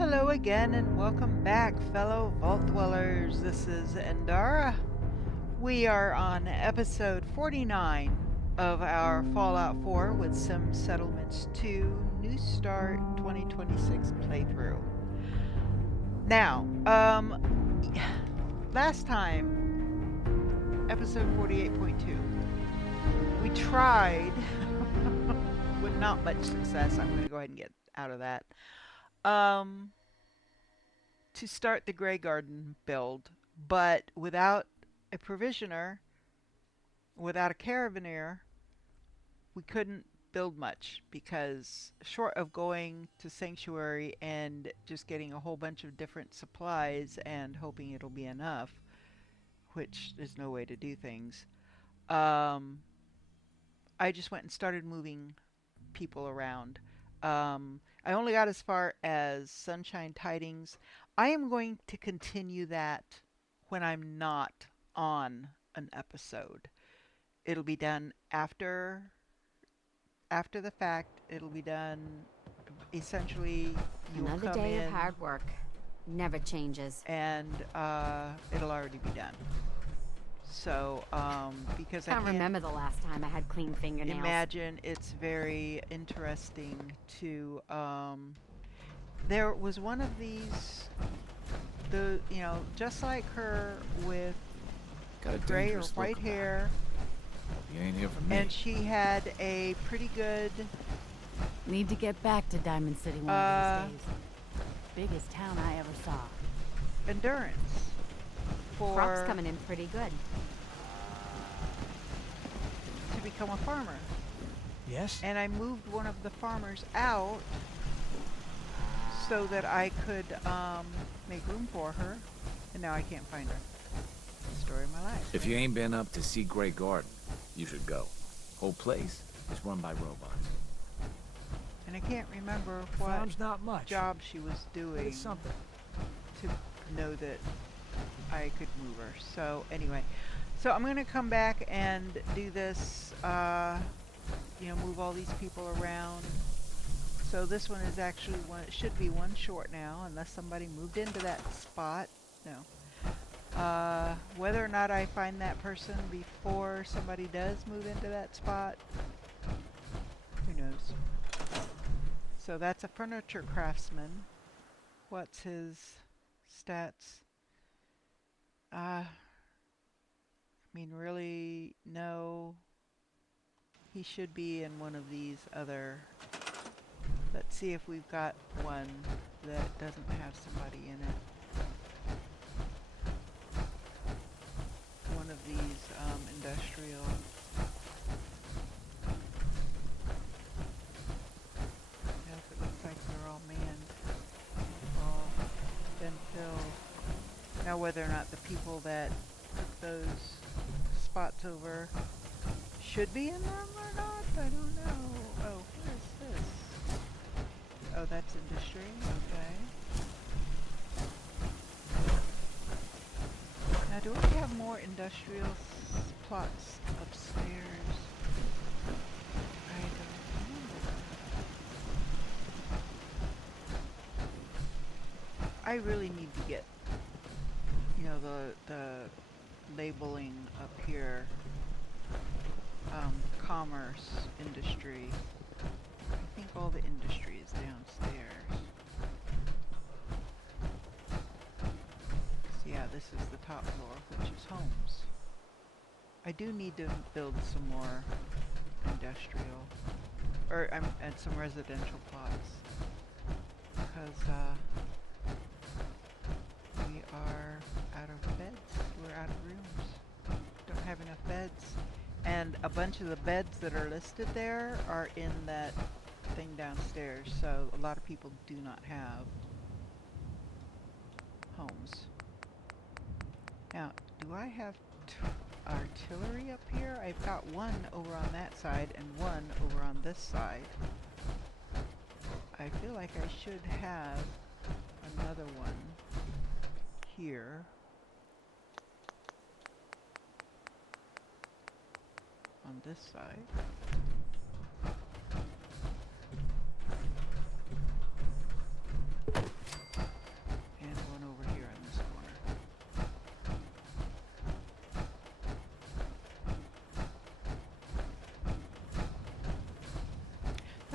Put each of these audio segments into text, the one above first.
Hello again and welcome back, fellow Vault Dwellers. This is Endara. We are on episode 49 of our Fallout 4 with Sim Settlements 2 New Start 2026 playthrough. Now, last time, episode 48.2, we tried, with not much success, I'm going to go ahead and get out of that, to start the Grey Garden build, but without a provisioner, without a caravaneer, we couldn't build much because short of going to Sanctuary and just getting a whole bunch of different supplies and hoping it'll be enough, which there's no way to do things, um, I just went and started moving people around. I only got as far as Sunshine Tidings. I am going to continue that when I'm not on an episode. It'll be done after the fact. It'll be done essentially. You'll Another come day of in hard work. Never changes. and it'll already be done. So because I Can't can't remember the last time I had clean fingernails. imagine, it's very interesting to there was one of these, just like her with Got a gray or dangerous white look about hair, her. You ain't here for me. and she had a pretty good Need to get back to Diamond City one of these days. Biggest town I ever saw. endurance Crops for coming in pretty good. to become a farmer. Yes? And I moved one of the farmers out so that I could make room for her, and now I can't find her. Story of my life. If you ain't been up to see Grey Garden, you should go. Whole place is run by robots. And I can't remember what Farm's not much. job she was But doing it's something. to know that I could move her. So anyway, so I'm gonna come back and do this, move all these people around. So this one is actually one, it should be one short now, unless somebody moved into that spot. No. Whether or not I find that person before somebody does move into that spot, who knows. So that's a furniture craftsman. What's his stats? Really, no. He should be in one of these other. Let's see if we've got one that doesn't have somebody in it. One of these industrial. Yep, it looks like they're all manned. All been filled. Now whether or not the people that took those spots over should be in them or not, I don't know. Oh, what is this? Oh, that's industry. Okay. Now, do we have more industrial plots upstairs? I don't know. I really need to get, the labeling up here. Commerce, industry. I think all the industry is downstairs. So yeah, this is the top floor, which is homes. I do need to build some more industrial, and some residential plots, because we are out of beds. We're out of rooms. Don't have enough beds. And a bunch of the beds that are listed there are in that thing downstairs, so a lot of people do not have homes. Now, do I have artillery up here? I've got one over on that side and one over on this side. I feel like I should have another one here. On this side.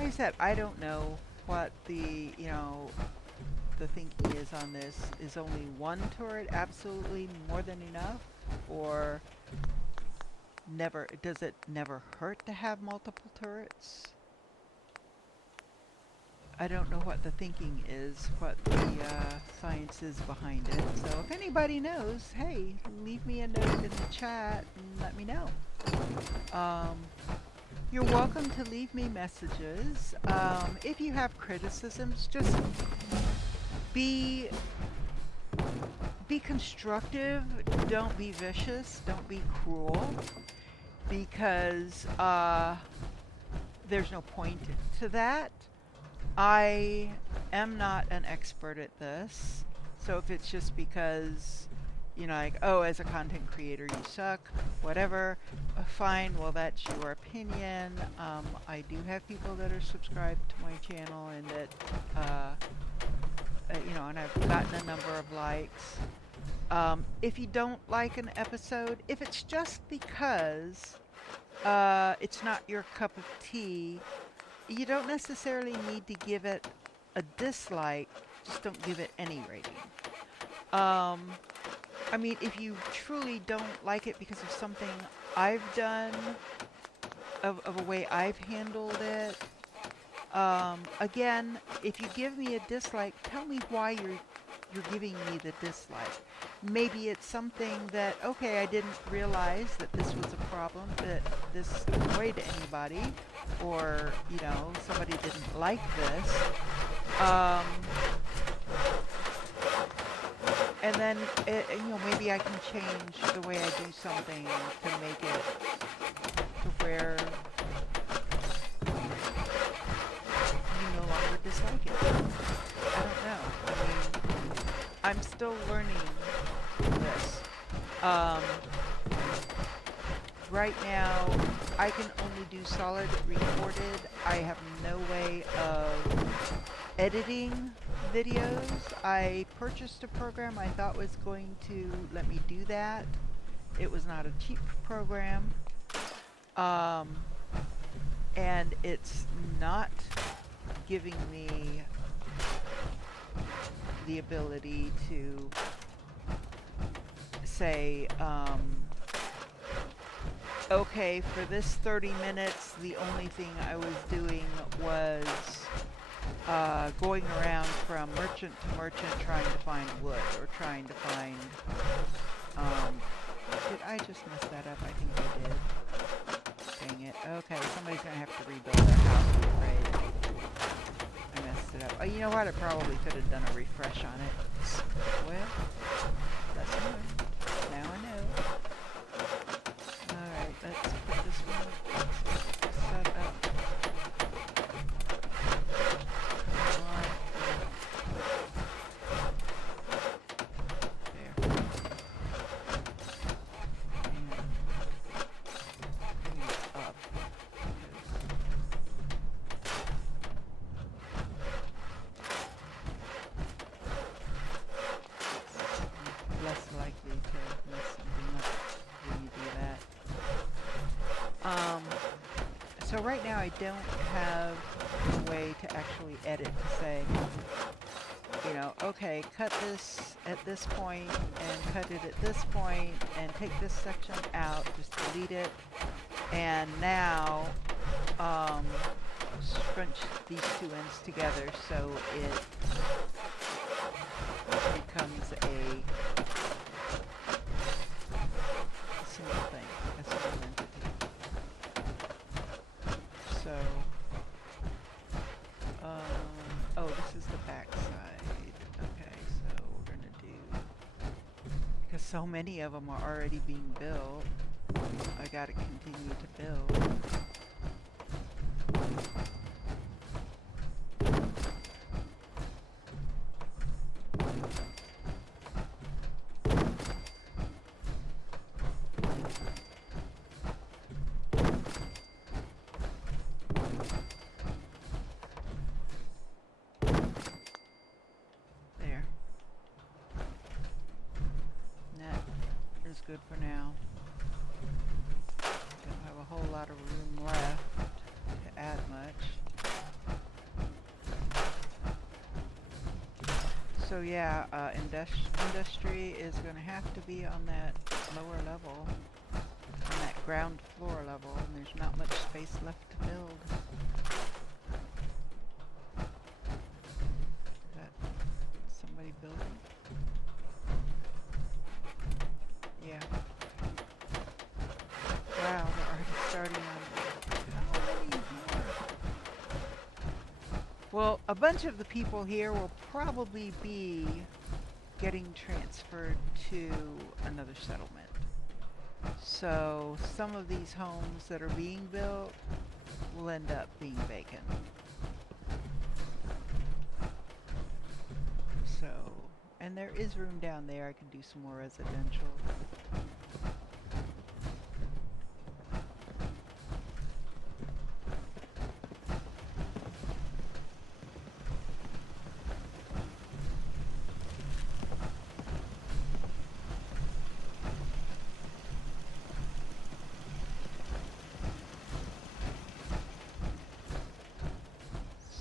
I said, I don't know what the, the thinking is on this. Is only one turret absolutely more than enough? Or never, does it never hurt to have multiple turrets? I don't know what the thinking is, what the science is behind it. So if anybody knows, hey, leave me a note in the chat and let me know. You're welcome to leave me messages. If you have criticisms, just be constructive. Don't be vicious. Don't be cruel. Because there's no point to that. I am not an expert at this. So if it's just because, like, oh, as a content creator you suck, whatever, fine, well, that's your opinion. I do have people that are subscribed to my channel and that, and I've gotten a number of likes. If you don't like an episode, if it's just because it's not your cup of tea, you don't necessarily need to give it a dislike, just don't give it any rating. I mean, if you truly don't like it because of something I've done, of a way I've handled it, again, if you give me a dislike, tell me why you're giving me the dislike. Maybe it's something that, okay, I didn't realize that this was a problem, that this annoyed anybody, or, somebody didn't like this. And then, maybe I can change the way I do something to make it to where you no longer dislike it. I don't know. I mean, I'm still learning this. Right now, I can only do solid recorded. I have no way of editing videos. I purchased a program I thought was going to let me do that. It was not a cheap program. And it's not giving me the ability to say, okay, for this 30 minutes, the only thing I was doing was going around from merchant to merchant trying to find wood, or trying to find, did I just mess that up? I think I did. Dang it. Okay, somebody's gonna have to rebuild their house, I'm afraid. I messed it up. Oh, you know what? I probably could have done a refresh on it. Well, that's fine. Now I know. Alright, let's put this one set up. Come on. There. And bring it up. Less likely to mess something up when you do that. So right now I don't have a way to actually edit to say, okay, cut this at this point and cut it at this point and take this section out, just delete it, and now scrunch these two ends together so it becomes a single thing, a single entity. So, oh, this is the back side. Okay, so we're gonna do, because so many of them are already being built, I gotta continue to build. Good for now. Don't have a whole lot of room left to add much. So yeah, industry is going to have to be on that lower level, on that ground floor level, and there's not much space left to build. Is that somebody building? Yeah. Wow, they're already starting on. How many more? Well, a bunch of the people here will probably be getting transferred to another settlement. So some of these homes that are being built will end up being vacant. So, and there is room down there. I can do some more residential.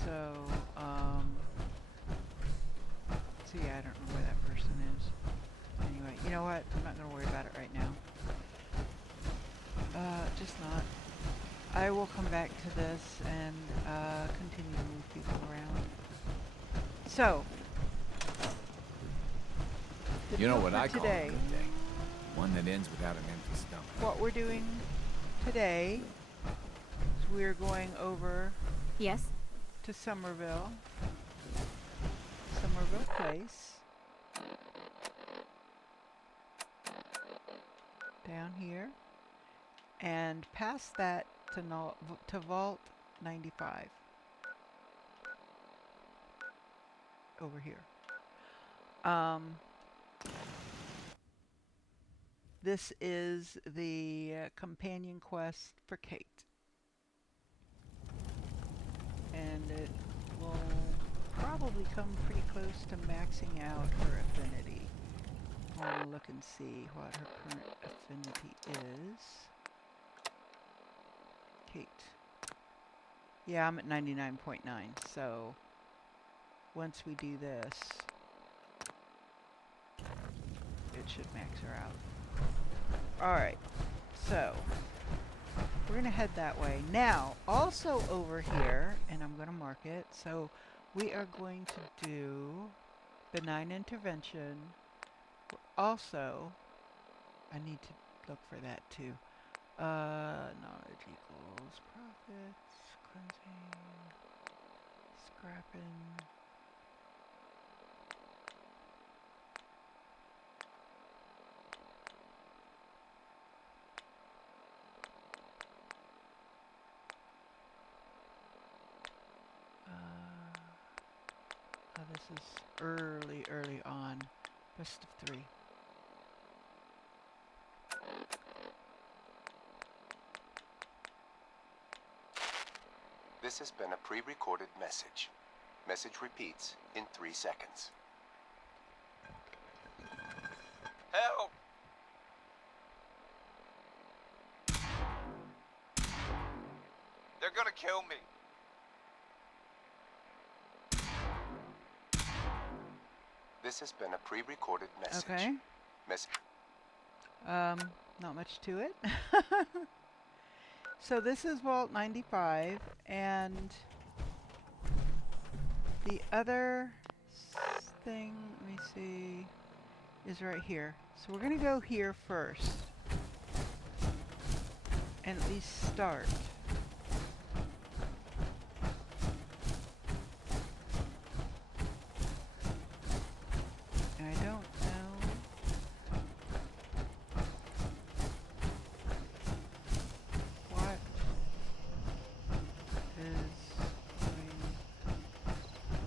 So, so yeah, I don't know where that person is. Anyway, you know what? I'm not going to worry about it right now. Just not. I will come back to this and continue to move people around. So, the You know deal what for I call a today, good day? One that ends without an empty stomach. what we're doing today is we're going over Yes? to Somerville Place, down here, and past that to Vault 95, over here. This is the companion quest for Cait, and it will probably come pretty close to maxing out her affinity. I want to look and see what her current affinity is. Cait. Yeah, I'm at 99.9, so once we do this, it should max her out. Alright, so we're going to head that way. Now, also over here, and I'm going to mark it, so we are going to do benign intervention. Also, I need to look for that too. Knowledge equals profits, cleansing, scrapping. Oh, this is early on. Best of 3. This has been a pre-recorded message. Message repeats in 3 seconds. Help! They're gonna kill me. This has been a pre-recorded message. Okay. Message. Not much to it. So this is Vault 95, and the other thing, let me see, is right here. So we're going to go here first, and at least start. And I don't know. What is going...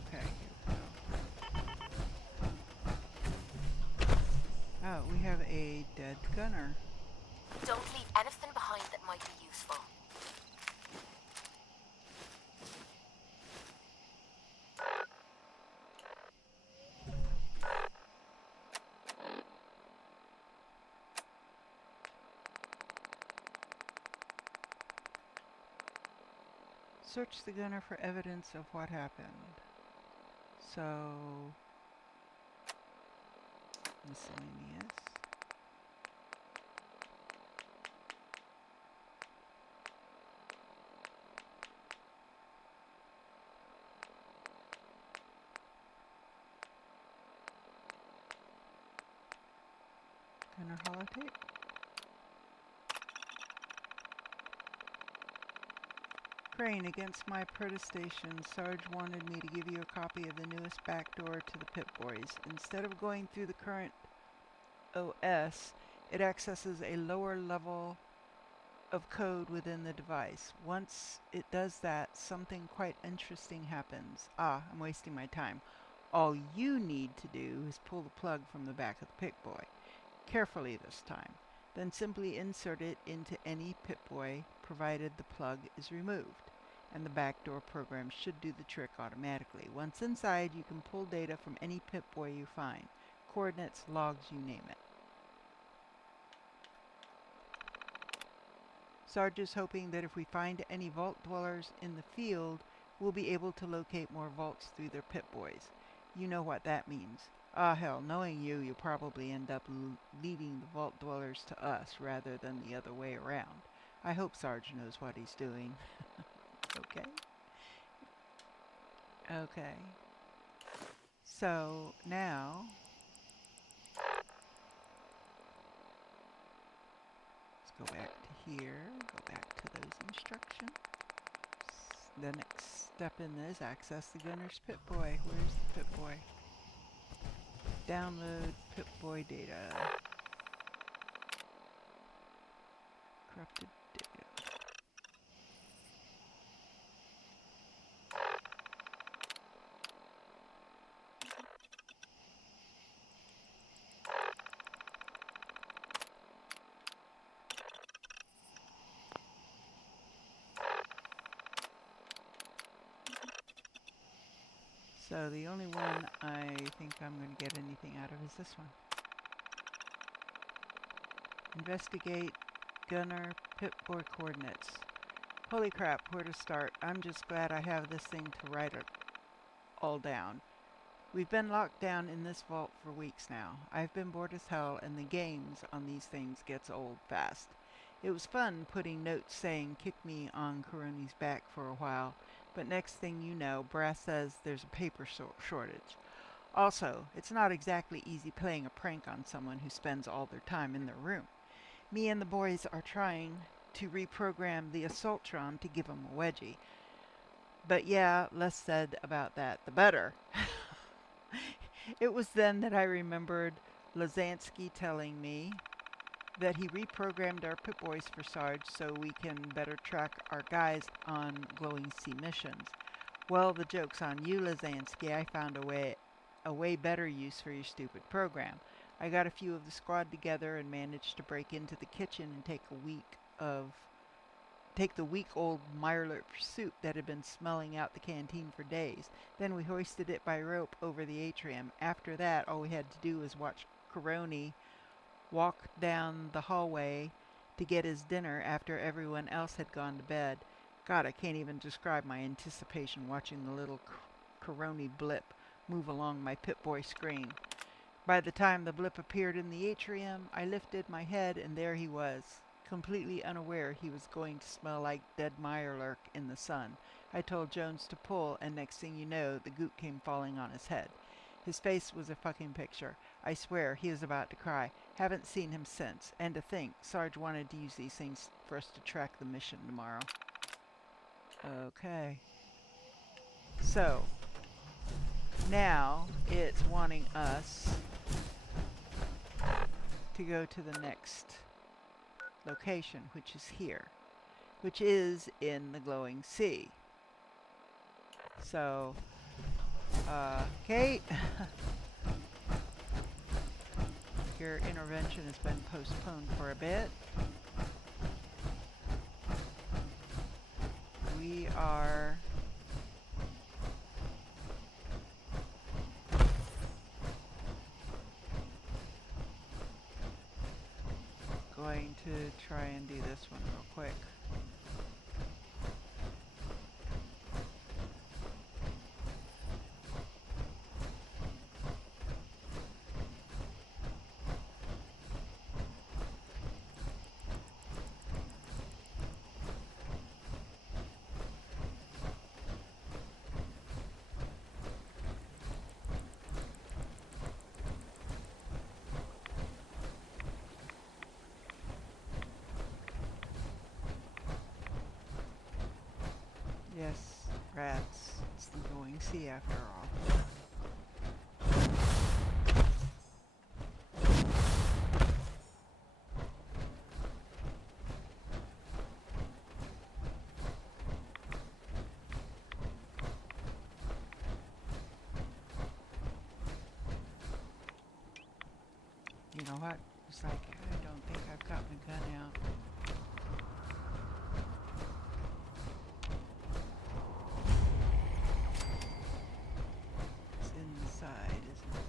Okay, here we go. Oh, we have a dead gunner. Don't leave anything behind that might be useful. Search the gunner for evidence of what happened. So Miscellaneous. Gunner holotape. Crane, against my protestation, Sarge wanted me to give you a copy of the newest backdoor to the Pip-Boys. Instead of going through the current OS, it accesses a lower level of code within the device. Once it does that, something quite interesting happens. Ah, I'm wasting my time. All you need to do is pull the plug from the back of the Pip-Boy. Carefully this time. Then simply insert it into any Pip-Boy, provided the plug is removed. And the backdoor program should do the trick automatically. Once inside, you can pull data from any Pip-Boy you find. Coordinates, logs, you name it. Sarge is hoping that if we find any vault dwellers in the field, we'll be able to locate more vaults through their Pip-Boys. You know what that means. Ah, hell, knowing you, you'll probably end up leading the vault dwellers to us rather than the other way around. I hope Sarge knows what he's doing. Okay. Okay. So, now... let's go back to here, go back to those instructions. The next step in this, access the gunner's Pip-Boy. Where's the Pip-Boy? Download Pip-Boy data. Corrupted data. So the only one I think I'm going to get anything out of is this one. Investigate gunner Pip-Boy coordinates. Holy crap, where to start? I'm just glad I have this thing to write it all down. We've been locked down in this vault for weeks now. I've been bored as hell, and the games on these things gets old fast. It was fun putting notes saying kick me on Coroni's back for a while, but next thing you know, Brass says there's a paper shortage. Also, it's not exactly easy playing a prank on someone who spends all their time in their room. Me and the boys are trying to reprogram the Assaultron to give him a wedgie. But yeah, less said about that, the better. It was then that I remembered Lazansky telling me that he reprogrammed our Pip-Boys for Sarge so we can better track our guys on Glowing Sea missions. Well, the joke's on you, Lazansky. I found a way better use for your stupid program. I got a few of the squad together and managed to break into the kitchen and take the week-old Mirelurk soup that had been smelling out the canteen for days. Then we hoisted it by rope over the atrium. After that, all we had to do was watch Coroni walk down the hallway to get his dinner after everyone else had gone to bed. God, I can't even describe my anticipation watching the little Coroni blip move along my Pip-Boy screen. By the time the blip appeared in the atrium, I lifted my head and there he was, completely unaware he was going to smell like dead Mirelurk in the sun. I told Jones to pull, and next thing you know, the goop came falling on his head. His face was a fucking picture. I swear, he was about to cry. Haven't seen him since. And to think, Sarge wanted to use these things for us to track the mission tomorrow. Okay. So, now it's wanting us to go to the next location, which is here, which is in the Glowing Sea. So, Cait, your intervention has been postponed for a bit. We are going to try and do this one real quick. Yes, rats. It's the going sea after all. You know what? It's like, I don't think I've got my gun out. It's inside, isn't it?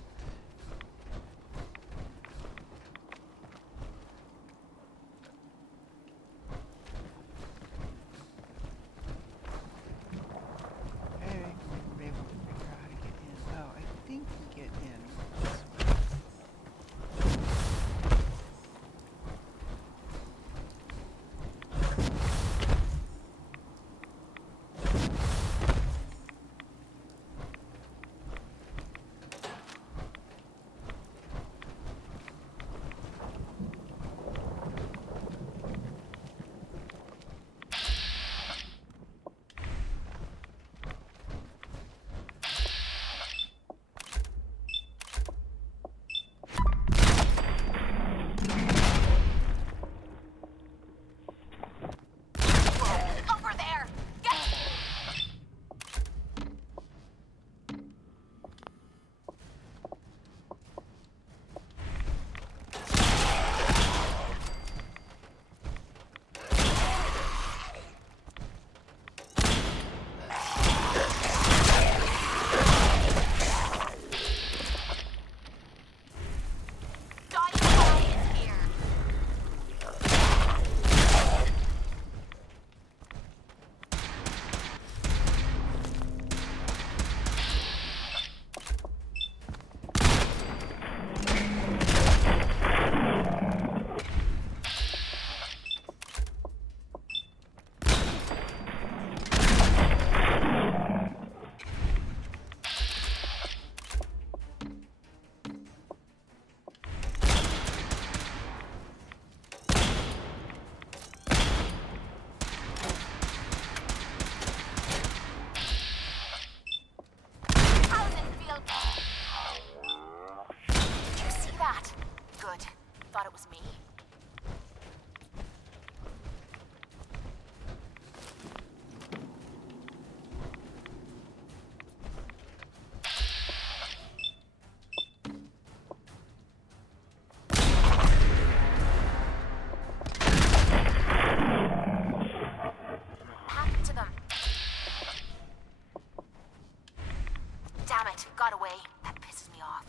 Hey, we're able to figure out how to get in. Oh, I think we get in this way. Over there! Get Dynamite is here! How's it feel? Did you see that? Good. Thought it was me. What happened to them? Damn it, got away. That pisses me off.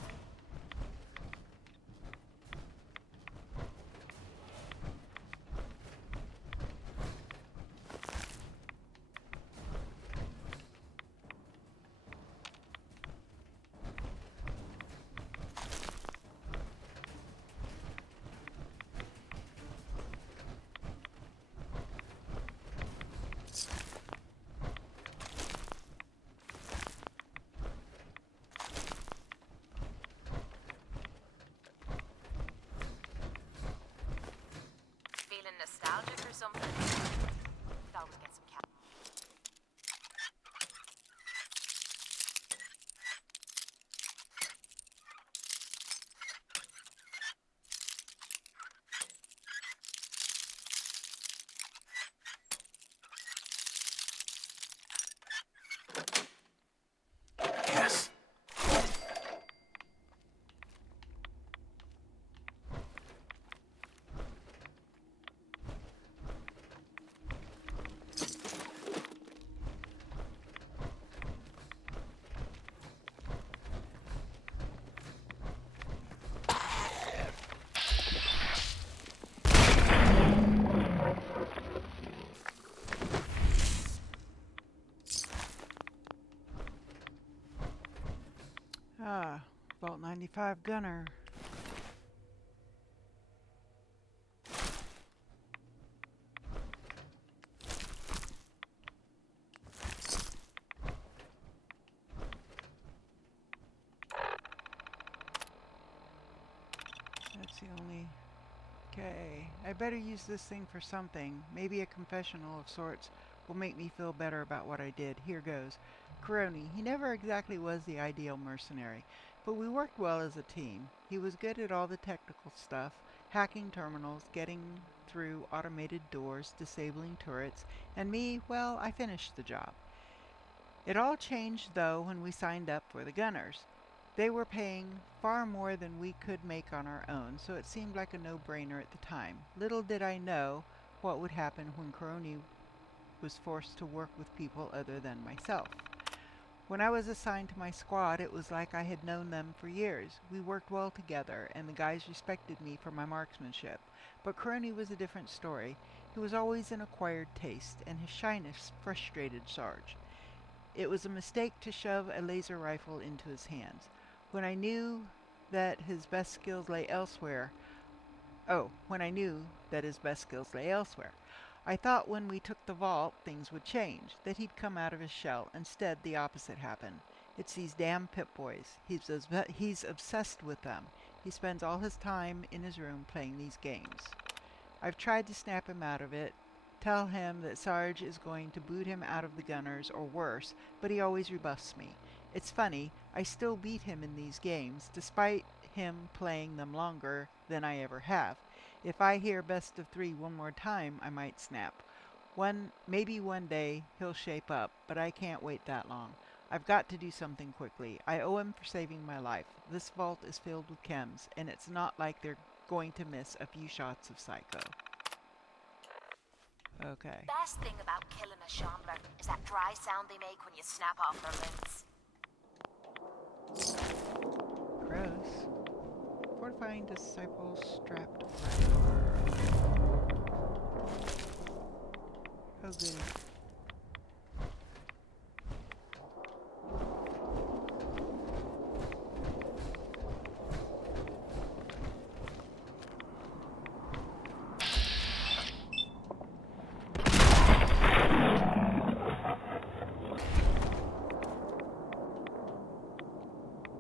Feeling nostalgic or something? Could always get some cat. Yes. Ah, Vault 95 gunner. That's the only... Okay, I better use this thing for something. Maybe a confessional of sorts. will make me feel better about what I did. Here goes. Caroni, he never exactly was the ideal mercenary, but we worked well as a team. He was good at all the technical stuff, hacking terminals, getting through automated doors, disabling turrets, and me, well, I finished the job. It all changed, though, when we signed up for the Gunners. They were paying far more than we could make on our own, so it seemed like a no-brainer at the time. Little did I know what would happen when Caroni was forced to work with people other than myself. When I was assigned to my squad, it was like I had known them for years. We worked well together, and the guys respected me for my marksmanship. But Caroni was a different story. He was always an acquired taste, and his shyness frustrated Sarge. It was a mistake to shove a laser rifle into his hands. When I knew that his best skills lay elsewhere, I thought when we took the vault, things would change, that he'd come out of his shell. Instead, the opposite happened. It's these damn Pip-Boys. He's obsessed with them. He spends all his time in his room playing these games. I've tried to snap him out of it, tell him that Sarge is going to boot him out of the Gunners or worse, but he always rebuffs me. It's funny, I still beat him in these games, despite him playing them longer than I ever have. If I hear best of 3 one more time, I might snap. Maybe one day he'll shape up, but I can't wait that long. I've got to do something quickly. I owe him for saving my life. This vault is filled with chems, and it's not like they're going to miss a few shots of Psycho. Okay. Best thing about killing a shambler is that dry sound they make when you snap off their limbs. Gross. Fortifying disciple strapped right. Oh goody.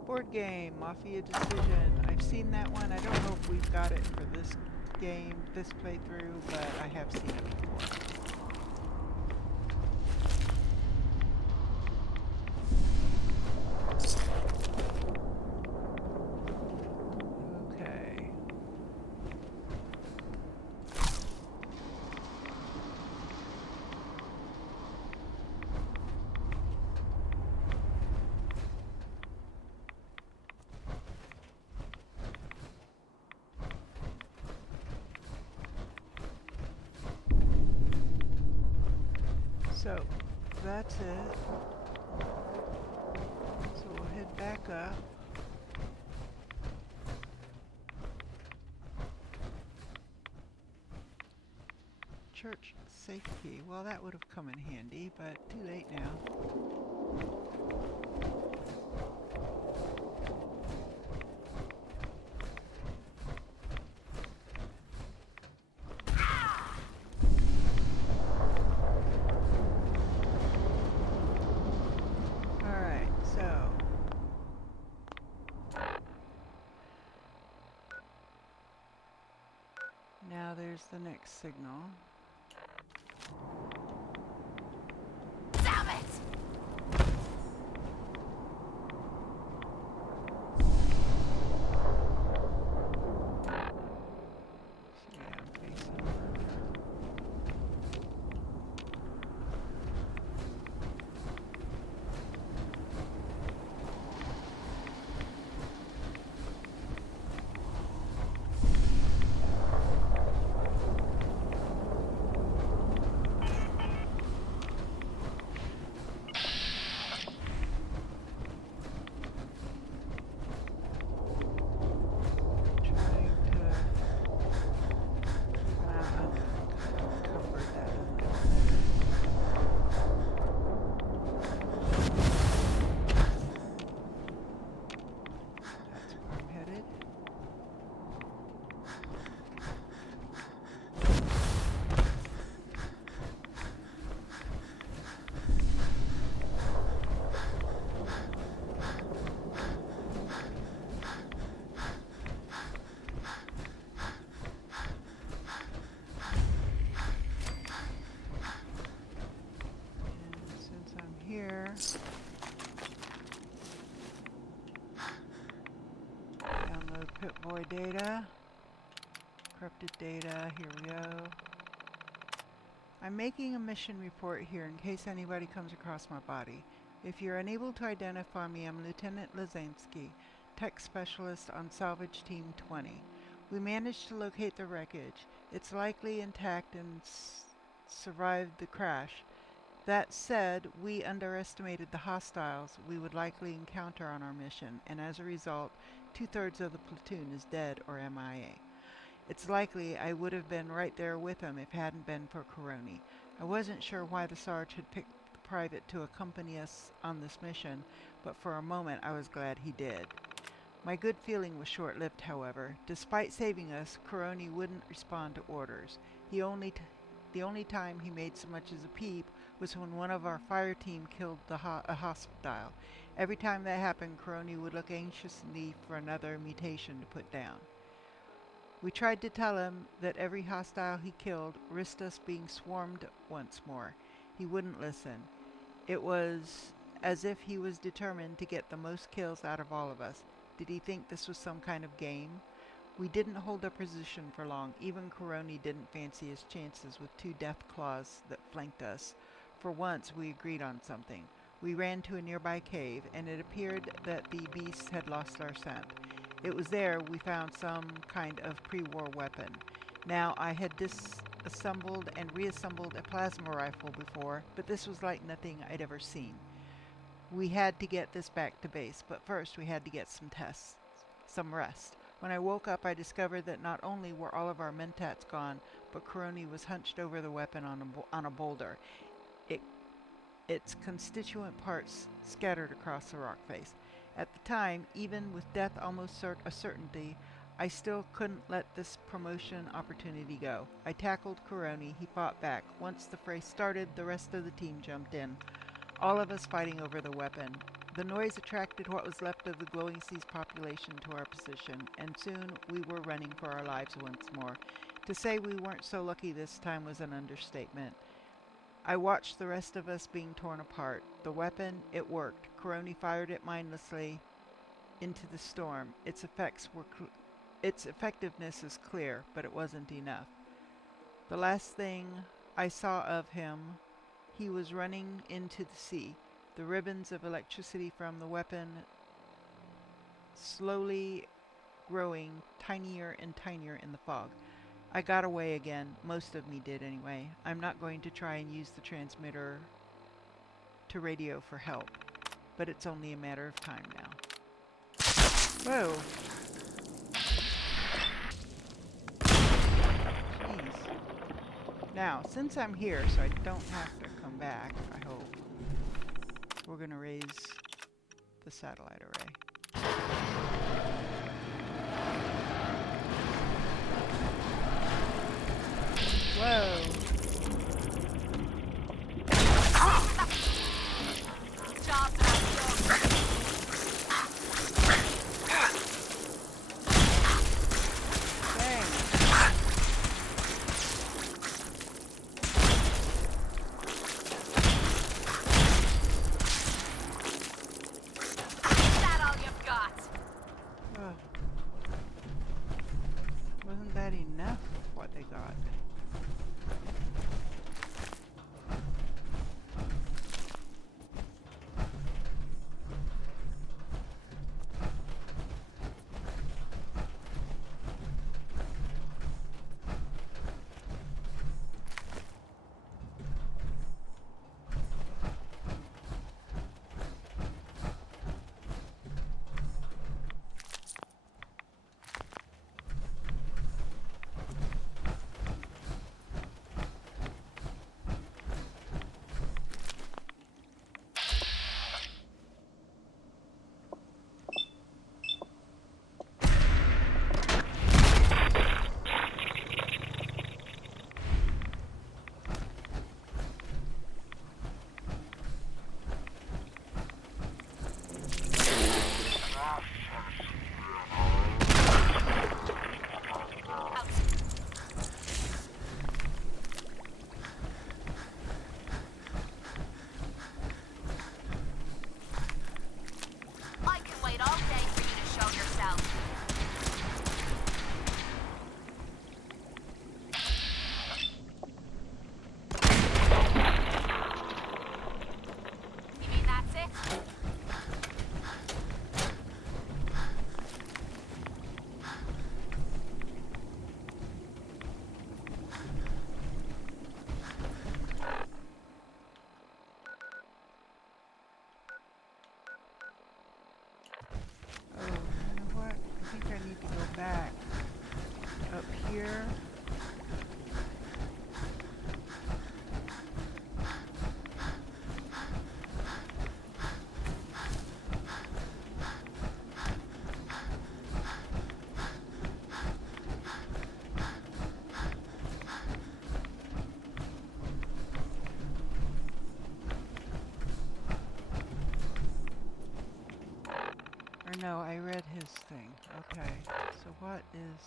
Board game, Mafia Decision. I've seen that one. I don't know if we've got it for this game, this playthrough, but I have seen it before. Okay. So, that's it. So we'll head back up. Church safety. Well, that would have come in handy, but too late now. Now there's the next signal. Damn it! So yeah, I'm facing over. here. Download Pip-Boy data. Corrupted data, here we go. I'm making a mission report here in case anybody comes across my body. If you're unable to identify me, I'm Lieutenant Lazansky, Tech Specialist on Salvage Team 20. We managed to locate the wreckage. It's likely intact and survived the crash. That said, we underestimated the hostiles we would likely encounter on our mission, and as a result, 2/3 of the platoon is dead or MIA. It's likely I would have been right there with him if it hadn't been for Coroni. I wasn't sure why the Sarge had picked the private to accompany us on this mission, but for a moment I was glad he did. My good feeling was short-lived, however. Despite saving us, Coroni wouldn't respond to orders. The only time he made so much as a peep was when one of our fire team killed a hostile. Every time that happened, Coroni would look anxiously for another mutation to put down. We tried to tell him that every hostile he killed risked us being swarmed once more. He wouldn't listen. It was as if he was determined to get the most kills out of all of us. Did he think this was some kind of game? We didn't hold our position for long. Even Coroni didn't fancy his chances with 2 death claws that flanked us. For once, we agreed on something. We ran to a nearby cave, and it appeared that the beasts had lost our scent. It was there we found some kind of pre-war weapon. Now, I had disassembled and reassembled a plasma rifle before, but this was like nothing I'd ever seen. We had to get this back to base, but first we had to get some rest. When I woke up, I discovered that not only were all of our mentats gone, but Coroni was hunched over the weapon on a boulder. Its constituent parts scattered across the rock face. At the time, even with death almost a certainty, I still couldn't let this promotion opportunity go. I tackled Coroni. He fought back. Once the fray started, the rest of the team jumped in, all of us fighting over the weapon. The noise attracted what was left of the Glowing Seas population to our position, and soon we were running for our lives once more. To say we weren't so lucky this time was an understatement. I watched the rest of us being torn apart. The weapon, it worked. Coroni fired it mindlessly into the storm. Its effectiveness is clear, but it wasn't enough. The last thing I saw of him, he was running into the sea. The ribbons of electricity from the weapon slowly growing tinier and tinier in the fog. I got away again. Most of me did anyway. I'm not going to try and use the transmitter to radio for help, but it's only a matter of time now. Whoa. Jeez. Now, since I'm here, so I don't have to come back, I hope, we're going to raise the satellite array. Whoa. Job done. Dang. Is that all you no, I read his thing. Okay, so what is...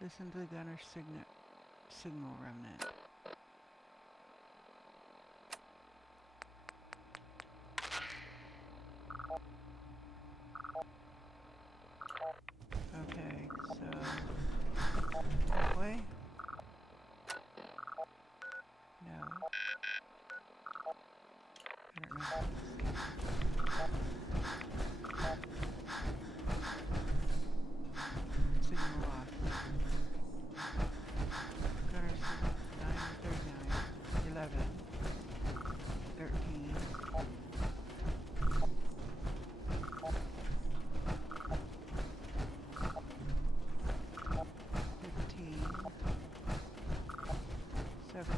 Listen to the gunner's signal remnant. Okay, so... That way? No. I don't know. Signal off. Gunner's 9:39, 11, 13. 15, 17,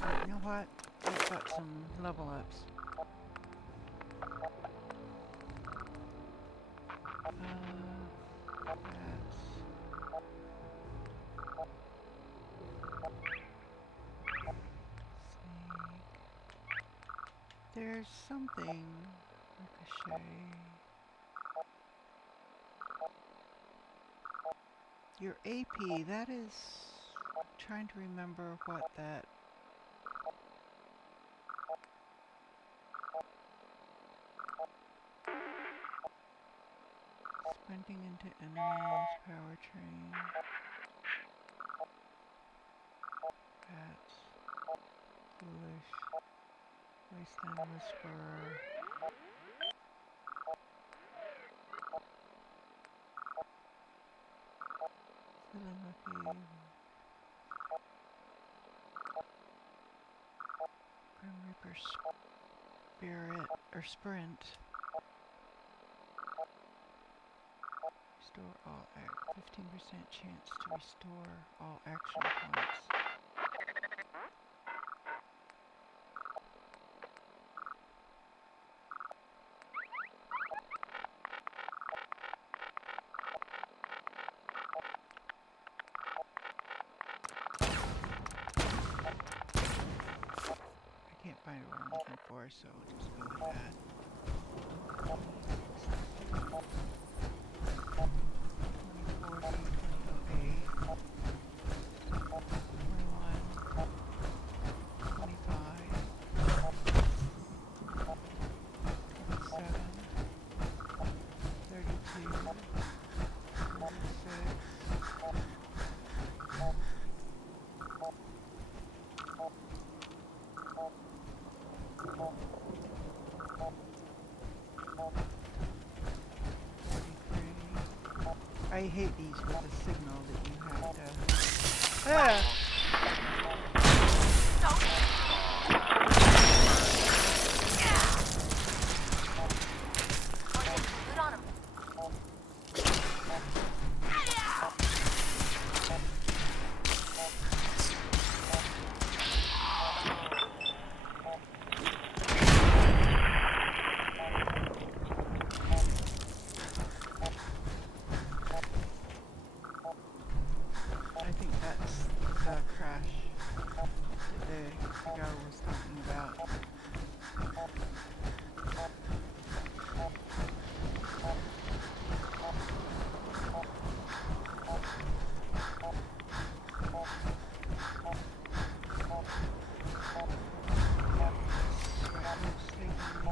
'Alright, you know what? I've got some level ups. That's... There's something... Ricochet... Your AP, that is... I'm trying to remember what that... Sprinting into enemies, powertrain... Bats... Foolish... Wasteland Whisperer... Philomacy... Grim Reaper Spirit... or Sprint... Restore all 15% chance to restore all action points. I can't find what I'm looking for, so I'll just go with that. 2040, 2008, 21, 25, 27, 32, 36, 43. I hate these with the signal that you have to... Ah! Good on him. I think that's the crash that the guy was talking about. Right, no sleeping.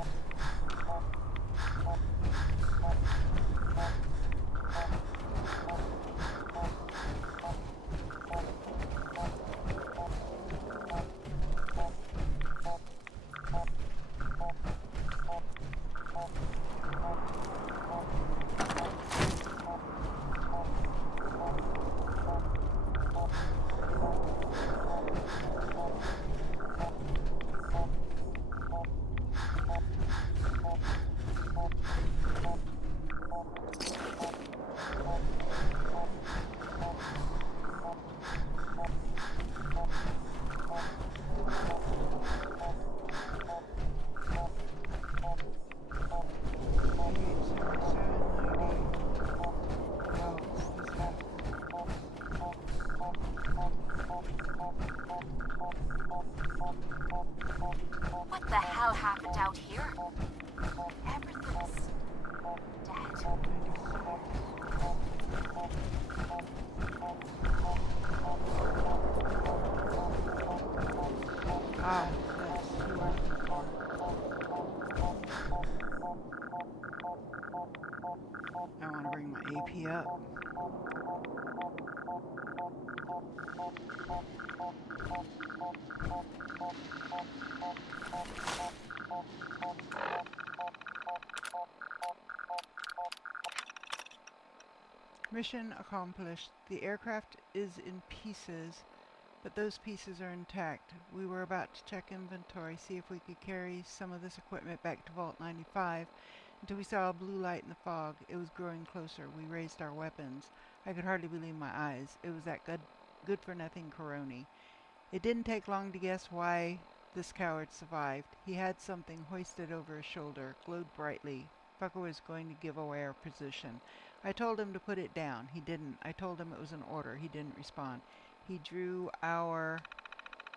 Mission accomplished. The aircraft is in pieces, but those pieces are intact. We were about to check inventory, see if we could carry some of this equipment back to Vault 95, until we saw a blue light in the fog. It was growing closer. We raised our weapons. I could hardly believe my eyes. It was that good-for-nothing Coroni. It didn't take long to guess why this coward survived. He had something hoisted over his shoulder, glowed brightly. Fucker was going to give away our position. I told him to put it down. He didn't. I told him it was an order. He didn't respond. We drew our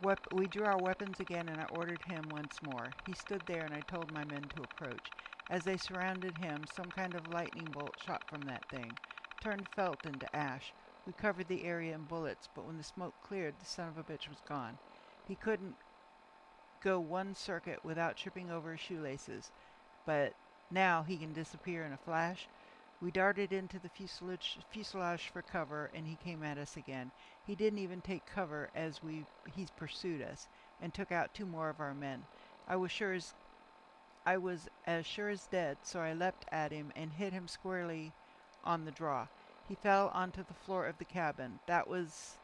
weapons again, and I ordered him once more. He stood there, and I told my men to approach. As they surrounded him, some kind of lightning bolt shot from that thing, turned felt into ash. We covered the area in bullets, but when the smoke cleared, the son of a bitch was gone. He couldn't go one circuit without tripping over his shoelaces, but now he can disappear in a flash. We darted into the fuselage for cover, and he came at us again. He didn't even take cover as he pursued us, and took out 2 more of our men. I was as sure as dead, so I leapt at him and hit him squarely on the jaw. He fell onto the floor of the cabin. What was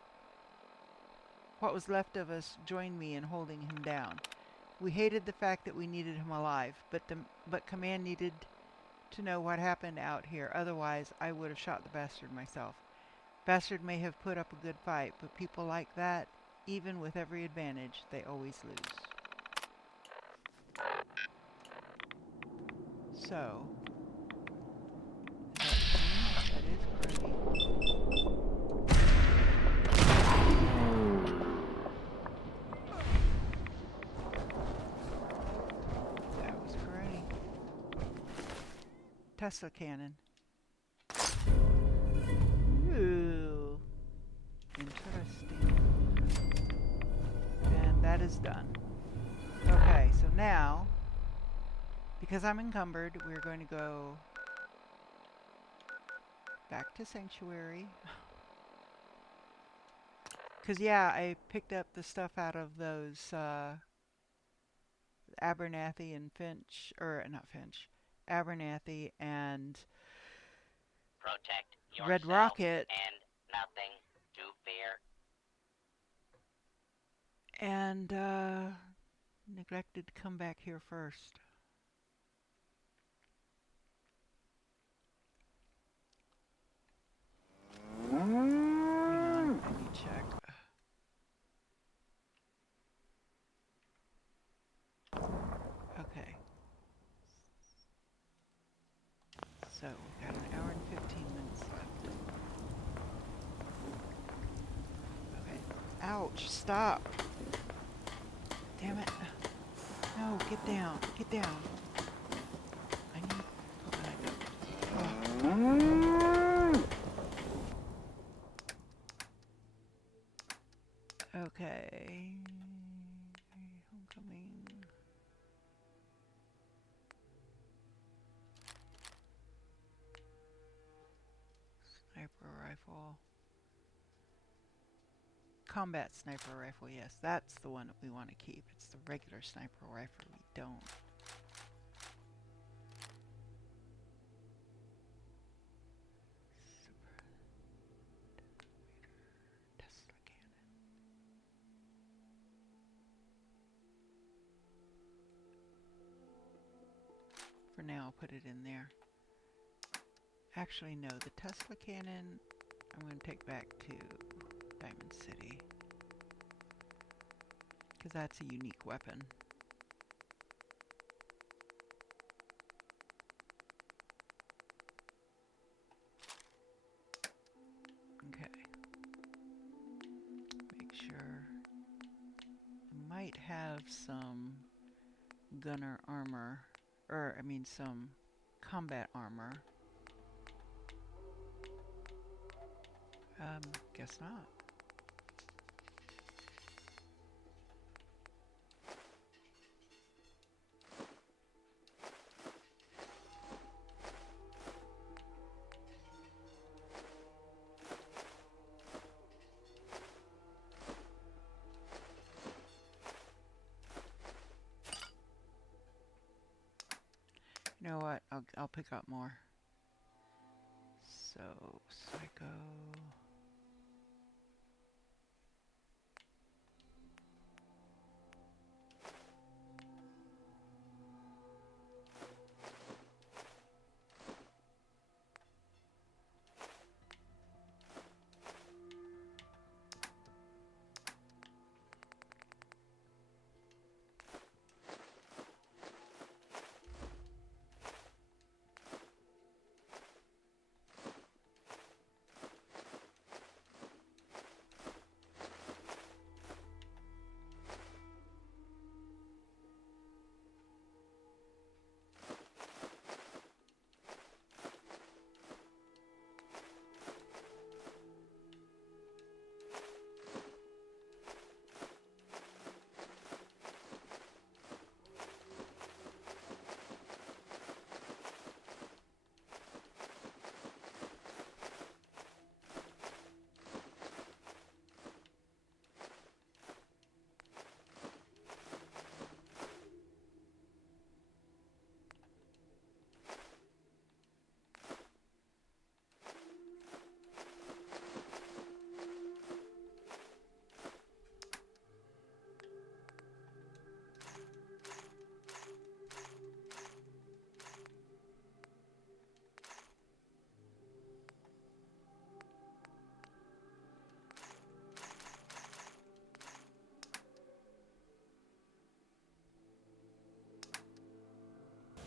left of us joined me in holding him down. We hated the fact that we needed him alive, but Command needed to know what happened out here. Otherwise, I would have shot the bastard myself. Bastard may have put up a good fight, but people like that, even with every advantage, they always lose. So, that is Crony. That was Crony. Tesla cannon. Ooh, interesting. And that is done. Okay, so now, because I'm encumbered, we're going to go back to Sanctuary. Because, yeah, I picked up the stuff out of those Abernathy and Finch, or not Finch, Abernathy and Protect Red yourself Rocket, and nothing to fear. and neglected to come back here first. Hang on, let me check. Okay. So, we've got 1 hour and 15 minutes left. Okay. Ouch, stop. Damn it. No, get down. Get down. I need... Okay. Homecoming. Sniper rifle. Combat sniper rifle, yes. That's the one that we want to keep. It's the regular sniper rifle we don't. Tesla cannon. For now, I'll put it in there. Actually, no, the Tesla cannon I'm going to take back to Diamond City. Because that's a unique weapon. Okay. Make sure. I might have some gunner armor. Or, I mean, some combat armor. Guess not. You know what? I'll pick up more. So, Psycho.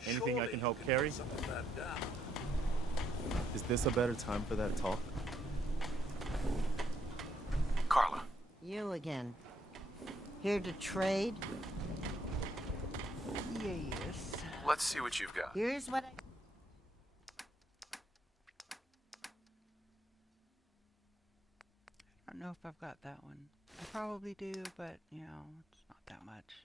Anything I can help carry? Is this a better time for that talk? Carla. You again. Here to trade? Yes. Let's see what you've got. Here's what I don't know if I've got that one. I probably do, but you know, it's not that much.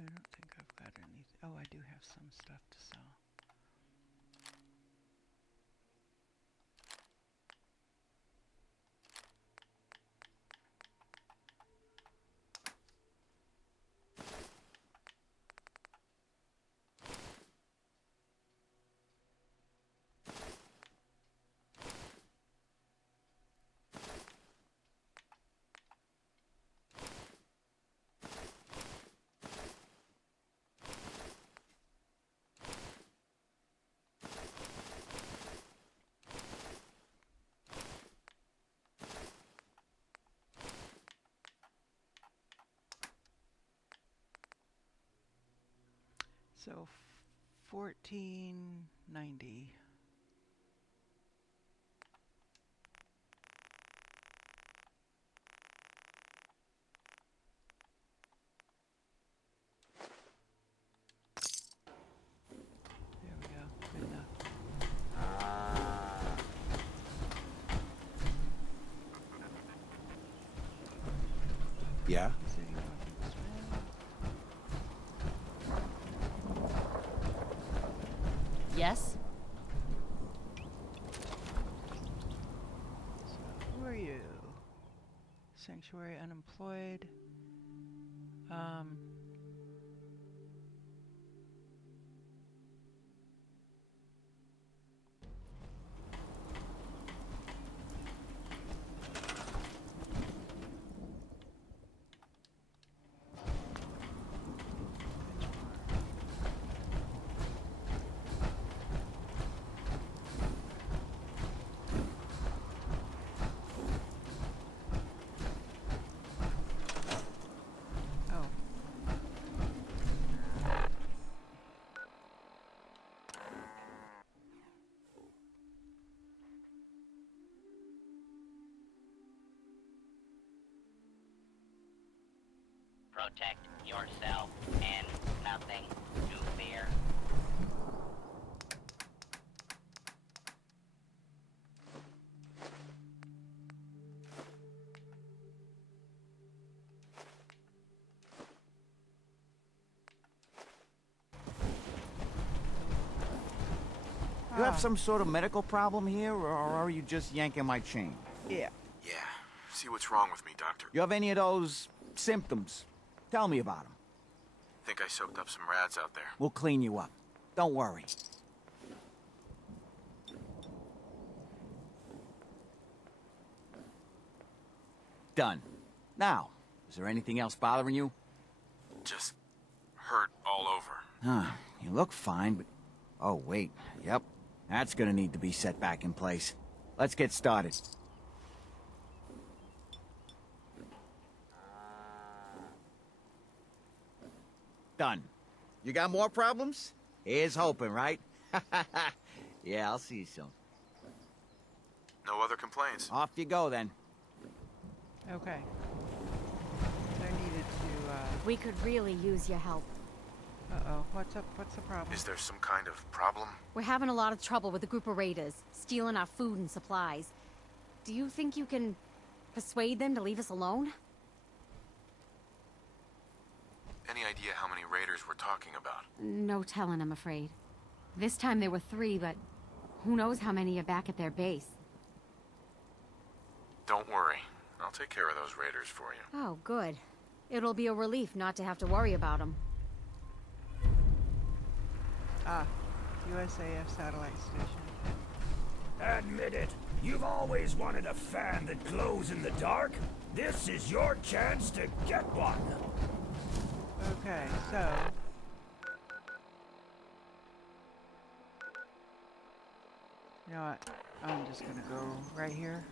I don't think I've got anything. Oh, I do have some stuff to sell. So 1490. There we go. Good enough. Yeah? City Walking Strand. Yes? So who are you? Sanctuary unemployed. Oh, Protect yourself and nothing to fear. You have some sort of medical problem here, or are you just yanking my chain? Yeah. Yeah. See what's wrong with me, Doctor. You have any of those symptoms? Tell me about them. Think I soaked up some rads out there. We'll clean you up. Don't worry. Done. Now, is there anything else bothering you? Just hurt all over. Huh. You look fine, but... Oh, wait. Yep. That's gonna need to be set back in place. Let's get started. Done. You got more problems? Here's hoping, right? Yeah, I'll see you soon. No other complaints. Off you go, then. Okay. I needed to, We could really use your help. Uh-oh. What's up? What's the problem? Is there some kind of problem? We're having a lot of trouble with a group of raiders, stealing our food and supplies. Do you think you can persuade them to leave us alone? Any idea how many raiders we're talking about? No telling, I'm afraid. This time there were 3, but who knows how many are back at their base. Don't worry. I'll take care of those raiders for you. Oh, good. It'll be a relief not to have to worry about them. Ah. USAF satellite station. Admit it. You've always wanted a fan that glows in the dark. This is your chance to get one. Okay, so... You know what? I'm just gonna go right here.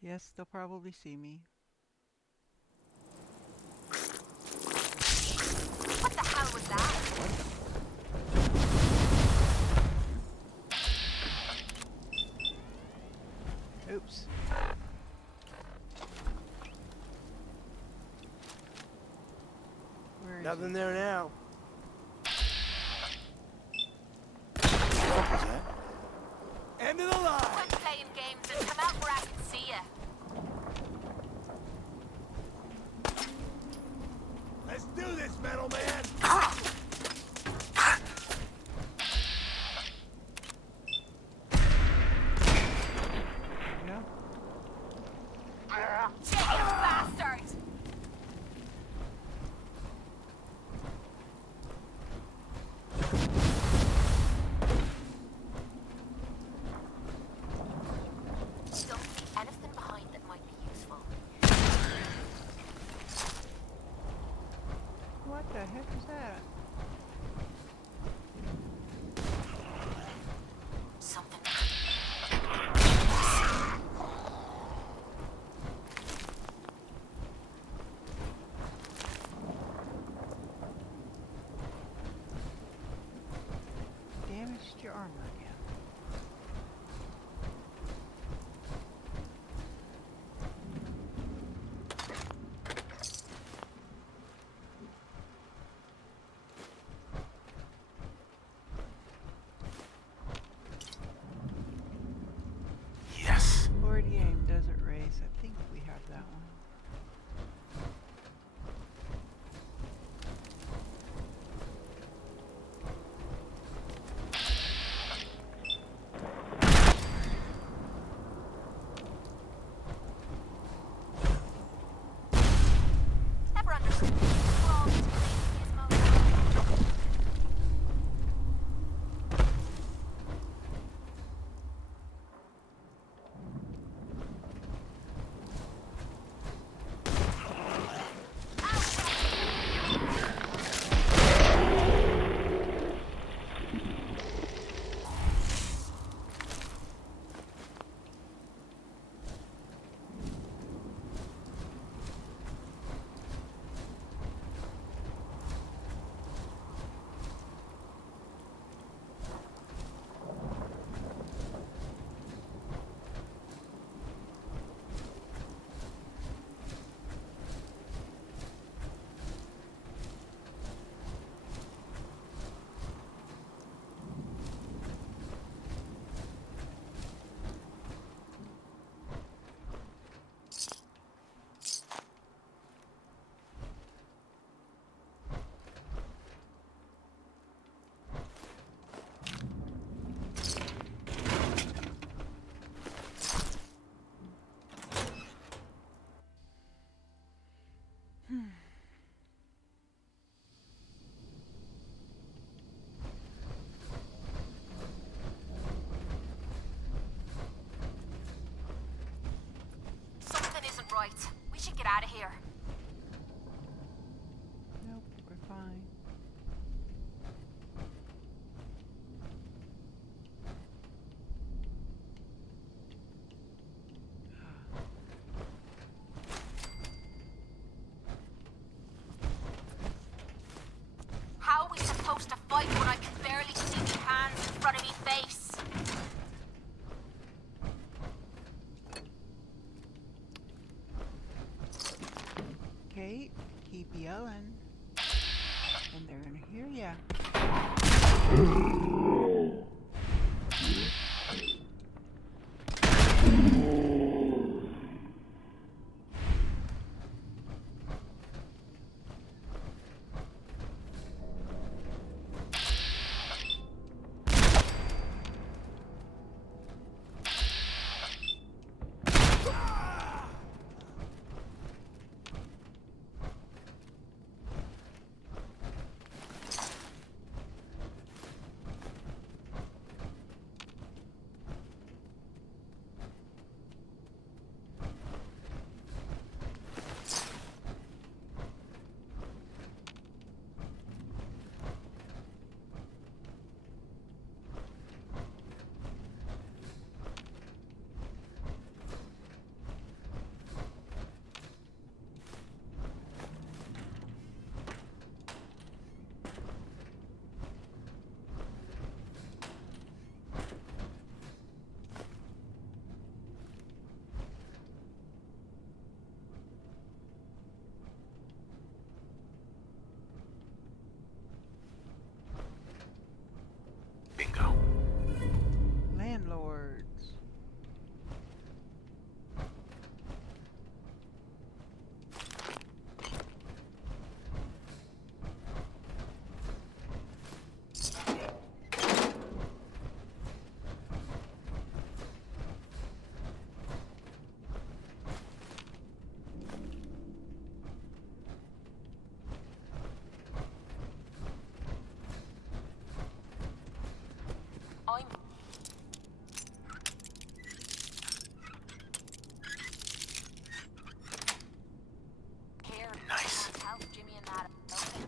Yes, they'll probably see me. What the hell was that? Oops. Where is Nothing there now. What was that? End of the line. Quit playing games and come out where I can see you. Let's do this, metal man. Yeah. Shit, you bastard! Don't see anything behind that might be useful. What the heck is that? Something. Damaged your armor again. Yes. Forward aim, desert race. I think we have that one. Ever understood? We're all just playing gizmos. should get out of here. Nope, we're fine. How are we supposed to fight when I can barely see my hands in front of me face? Cait, keep yelling, and they're gonna hear ya. Bingo. Landlords. I'm here. Nice. Help Jimmy and Nat. Okay.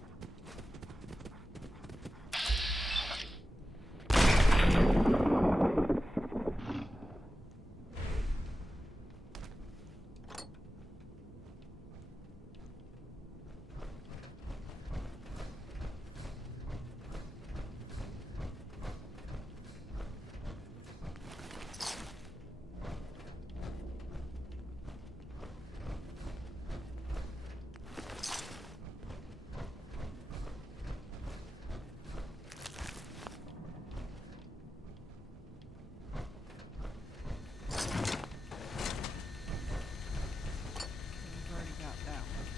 We've already got that one.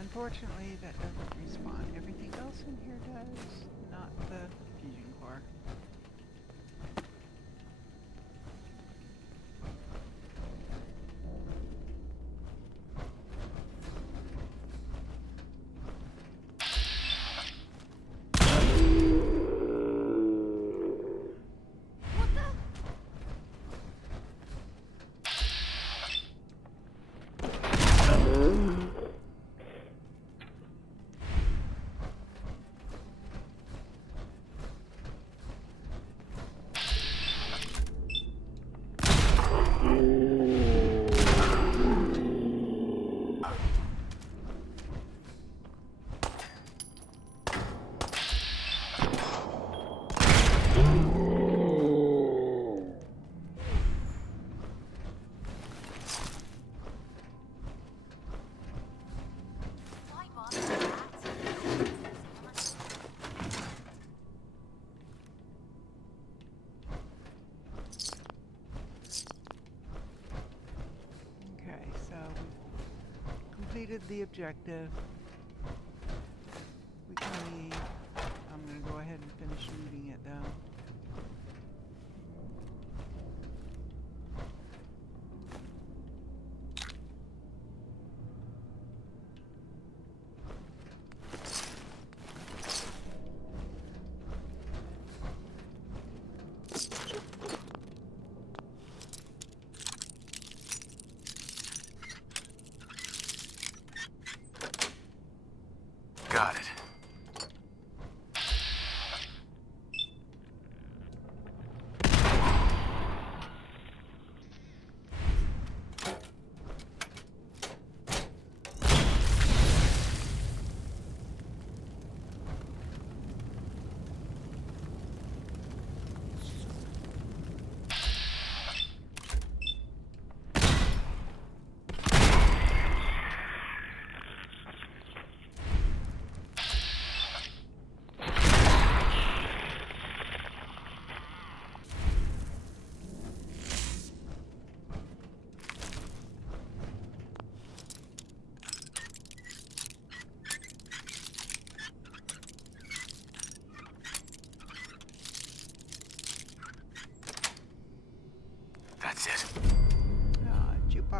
Unfortunately, that doesn't respawn. Everything else in here does, not the fusion core. Why bother with that? Okay, so we've completed the objective. We can leave. I'm gonna go ahead and finish looting it though.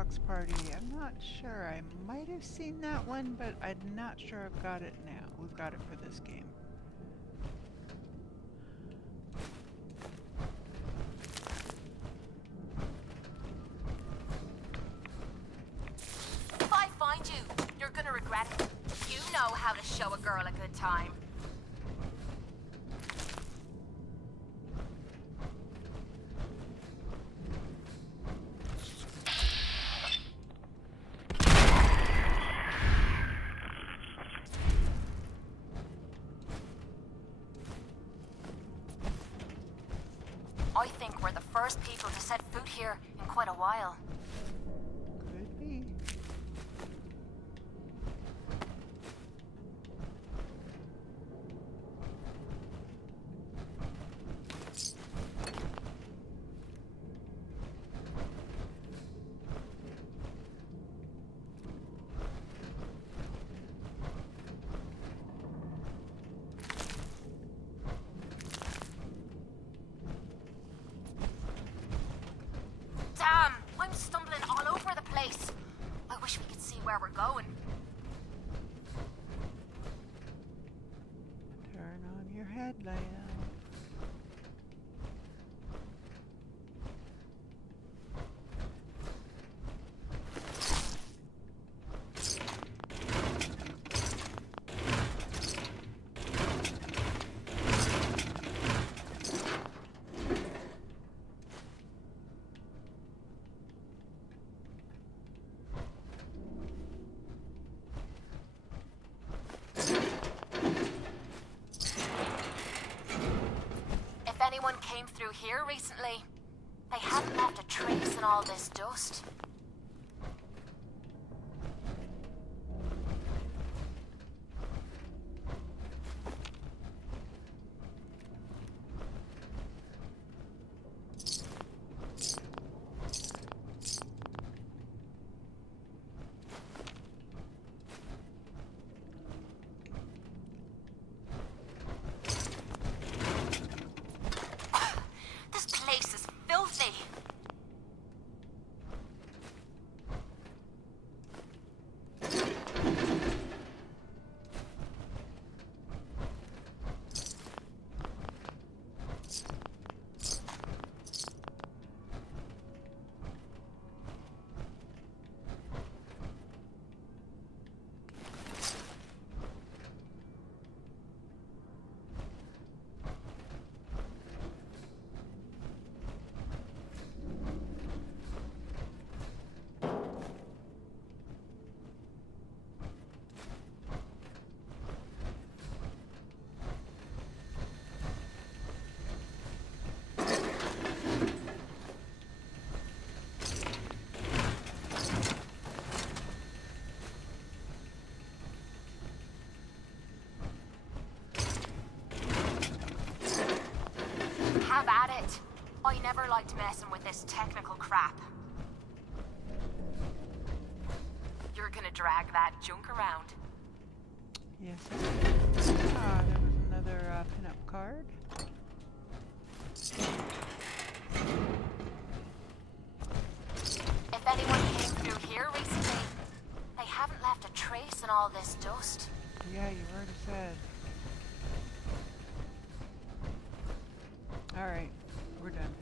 Box Party. I'm not sure. I might have seen that one, but I'm not sure I've got it now. We've got it for this game. If I find you, you're gonna regret it. You know how to show a girl a good time. I think we're the first people to set foot here in quite a while. Could be. Damn! I'm stumbling all over the place. I wish we could see where we're going. Turn on your headlamp. If anyone came through here recently, they haven't left a trace in all this dust. This place is filthy. Have at it. I never liked messing with this technical crap. You're gonna drag that junk around. Yes. Ah, there was another pinup card. If anyone came through here recently, they haven't left a trace in all this dust. Yeah, you already said. Alright, we're done.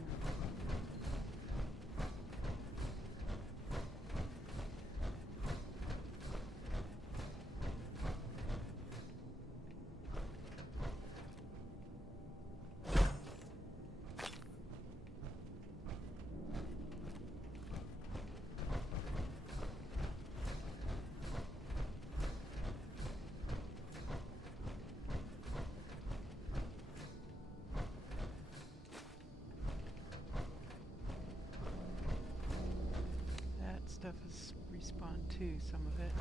Stuff is respawned too, some of it.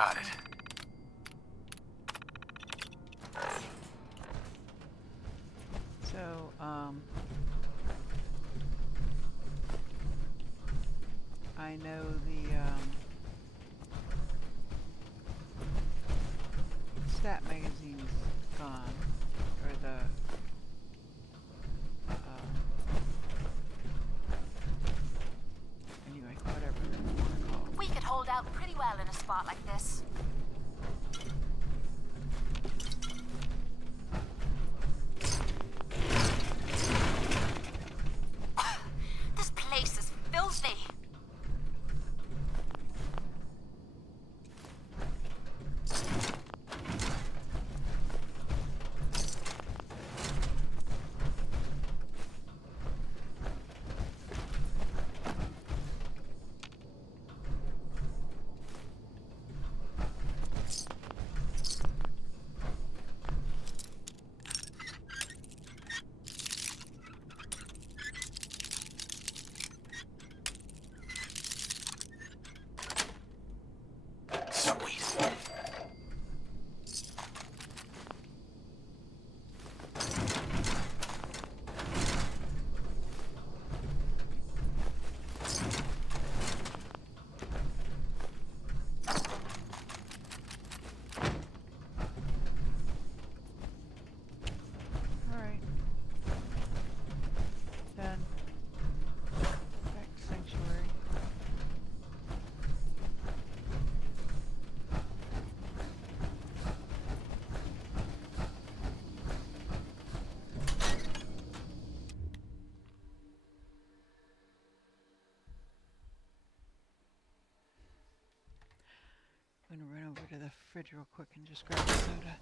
got it. So, I know the, stat magazine's gone, or the, anyway, whatever you want to call it. We could hold out pretty well in a spot like this. This place is filthy. Alright. Done. Back to Sanctuary. I'm gonna run over to the fridge real quick and just grab a soda.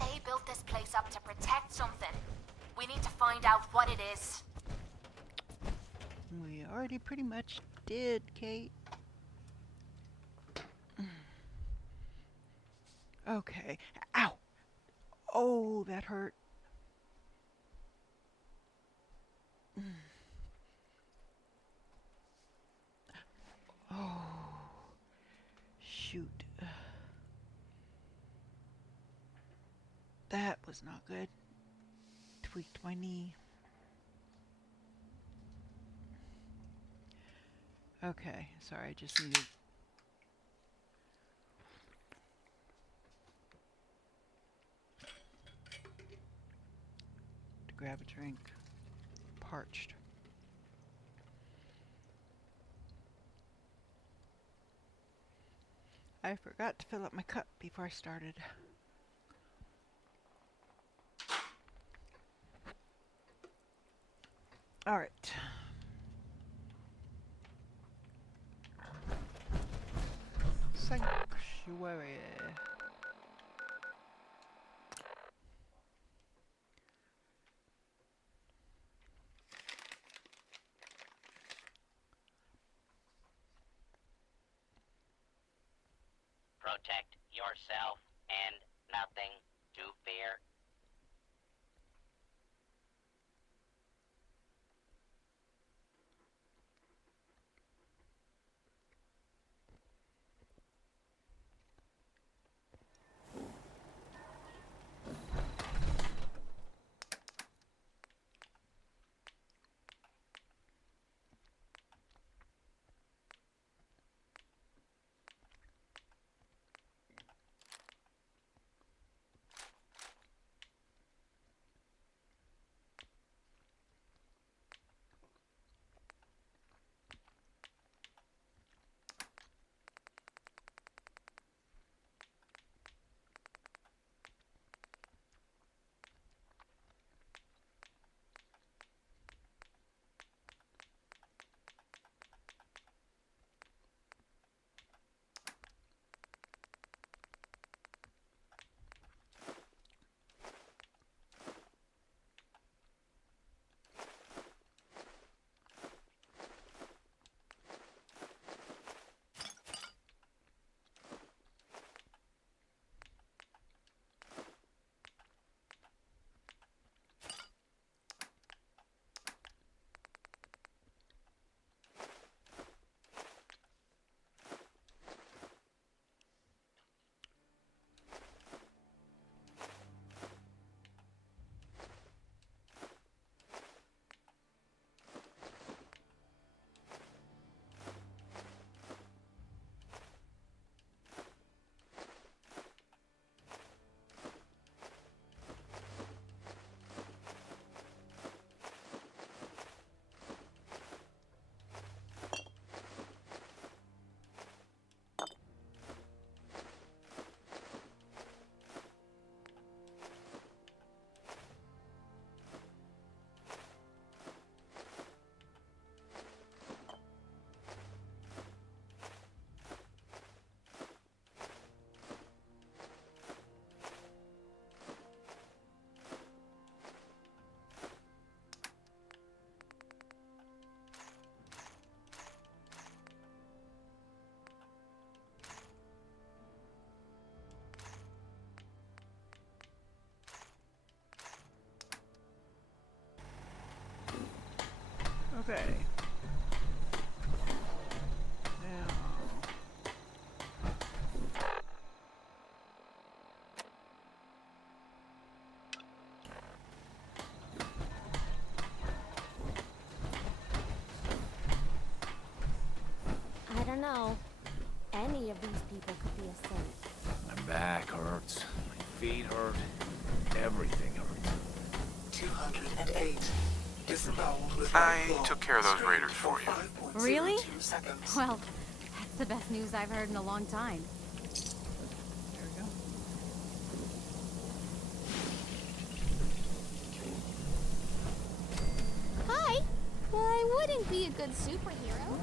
They built this place up to protect something. We need to find out what it is. We already pretty much did, Cait. Okay. Ow! Oh, that hurt. Oh, shoot. That was not good. Tweaked my knee. Okay, sorry, I just needed to grab a drink. Parched. I forgot to fill up my cup before I started. All right. Sanctuary. Protect yourself and nothing to fear. Okay. Now. I don't know. Any of these people could be a saint. My back hurts. My feet hurt. Everything hurts. 208. Disemboweled with I took care of those raiders for you. Really? Well, that's the best news I've heard in a long time. There we go. Hi. I wouldn't be a good superhero.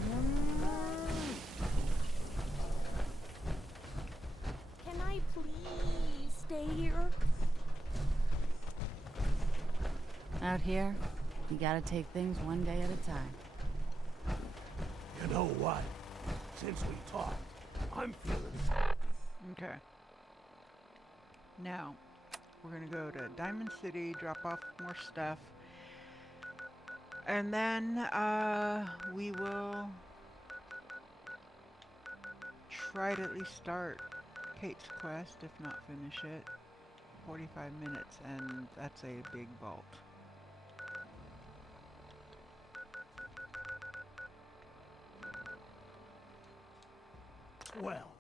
Can I please stay here? Out here, you gotta take things one day at a time. You know what? Since we talked, I'm feeling... Okay. Now, we're gonna go to Diamond City, drop off more stuff, and then we will try to at least start Cait's quest, if not finish it. 45 minutes, and that's a big vault. Well,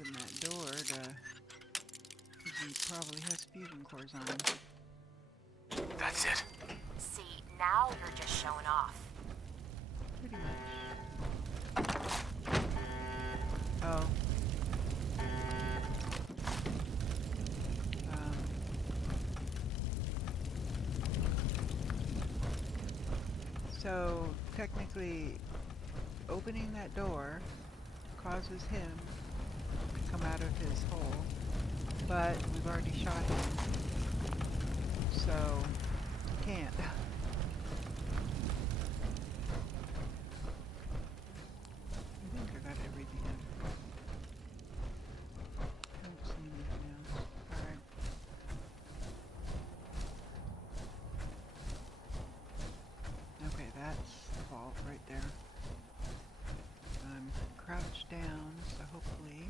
open that door to... He probably has fusion cores on him. That's it. See, now you're just showing off. Pretty much. Oh. So, technically, opening that door causes him to come out of his hole, but we've already shot him, so he can't. I think I got everything in. I don't see anything else. Alright. Okay, that's the vault right there. I'm crouched down, so hopefully...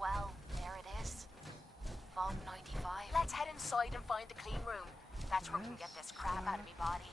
Well, there it is. Vault 95. Let's head inside and find the clean room. That's where we can get this crap out of me body.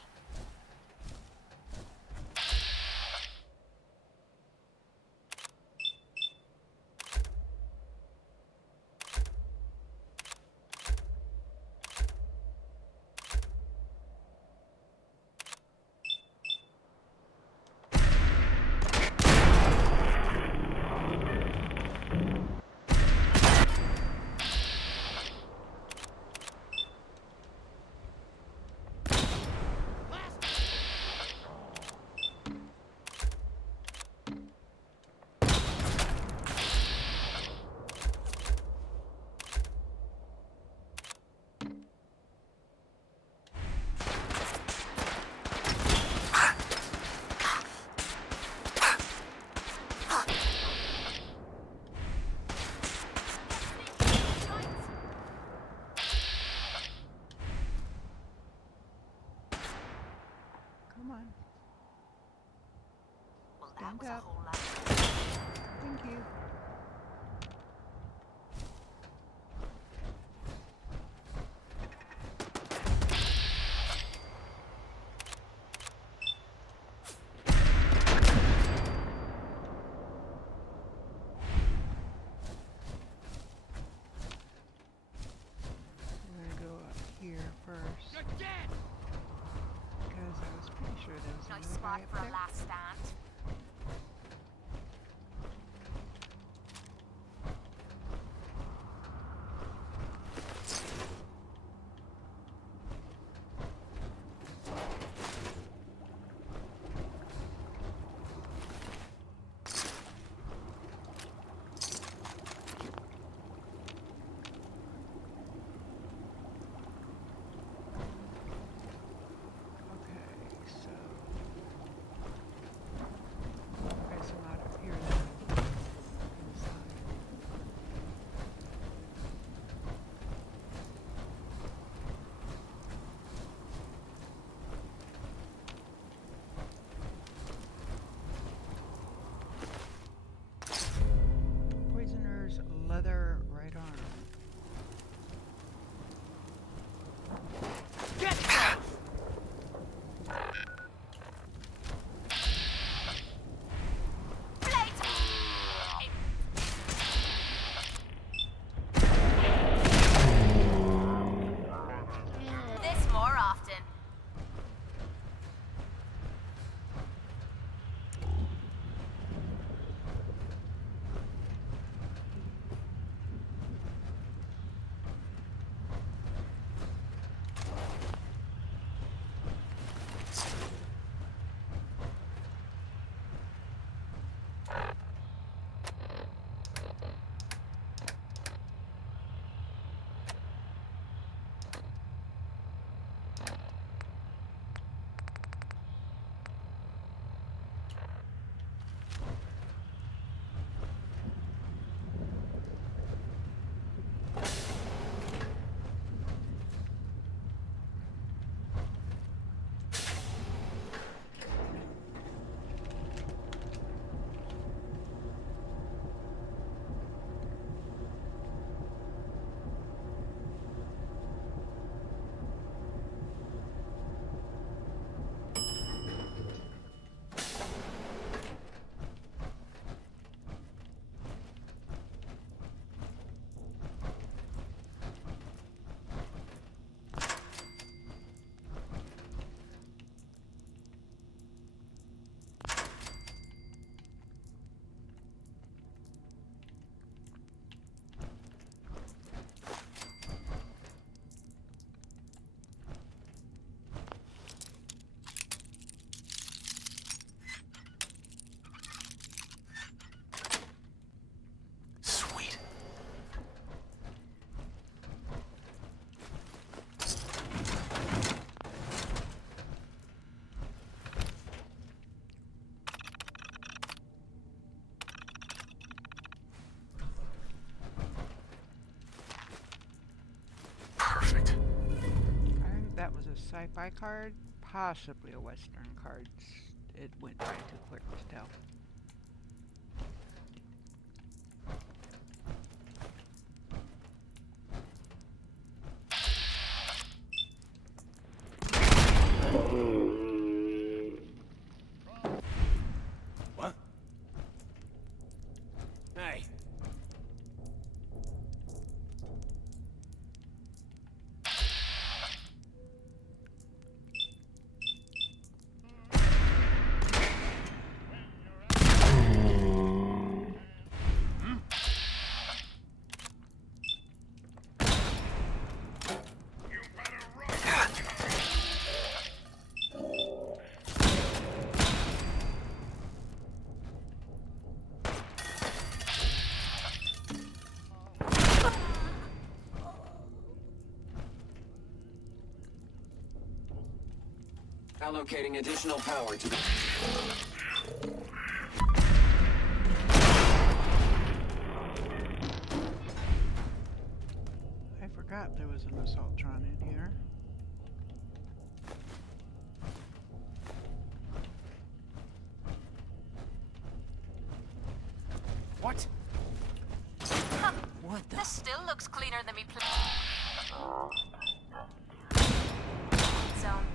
Come on. Well, that Stand was a up. whole lot. Thank you. We're gonna go up here first. You're dead! Because I was pretty sure there was Nice another spot guy up for there. a last stand. Okay, so not up here then. Inside. Poisoner's leather right arm. This more often. sci-fi card, possibly a Western card. It went by too quick to tell. What? Hey. Allocating additional power to the... I forgot there was an Assaultron in here. What? What the? This still looks cleaner than me. Zone.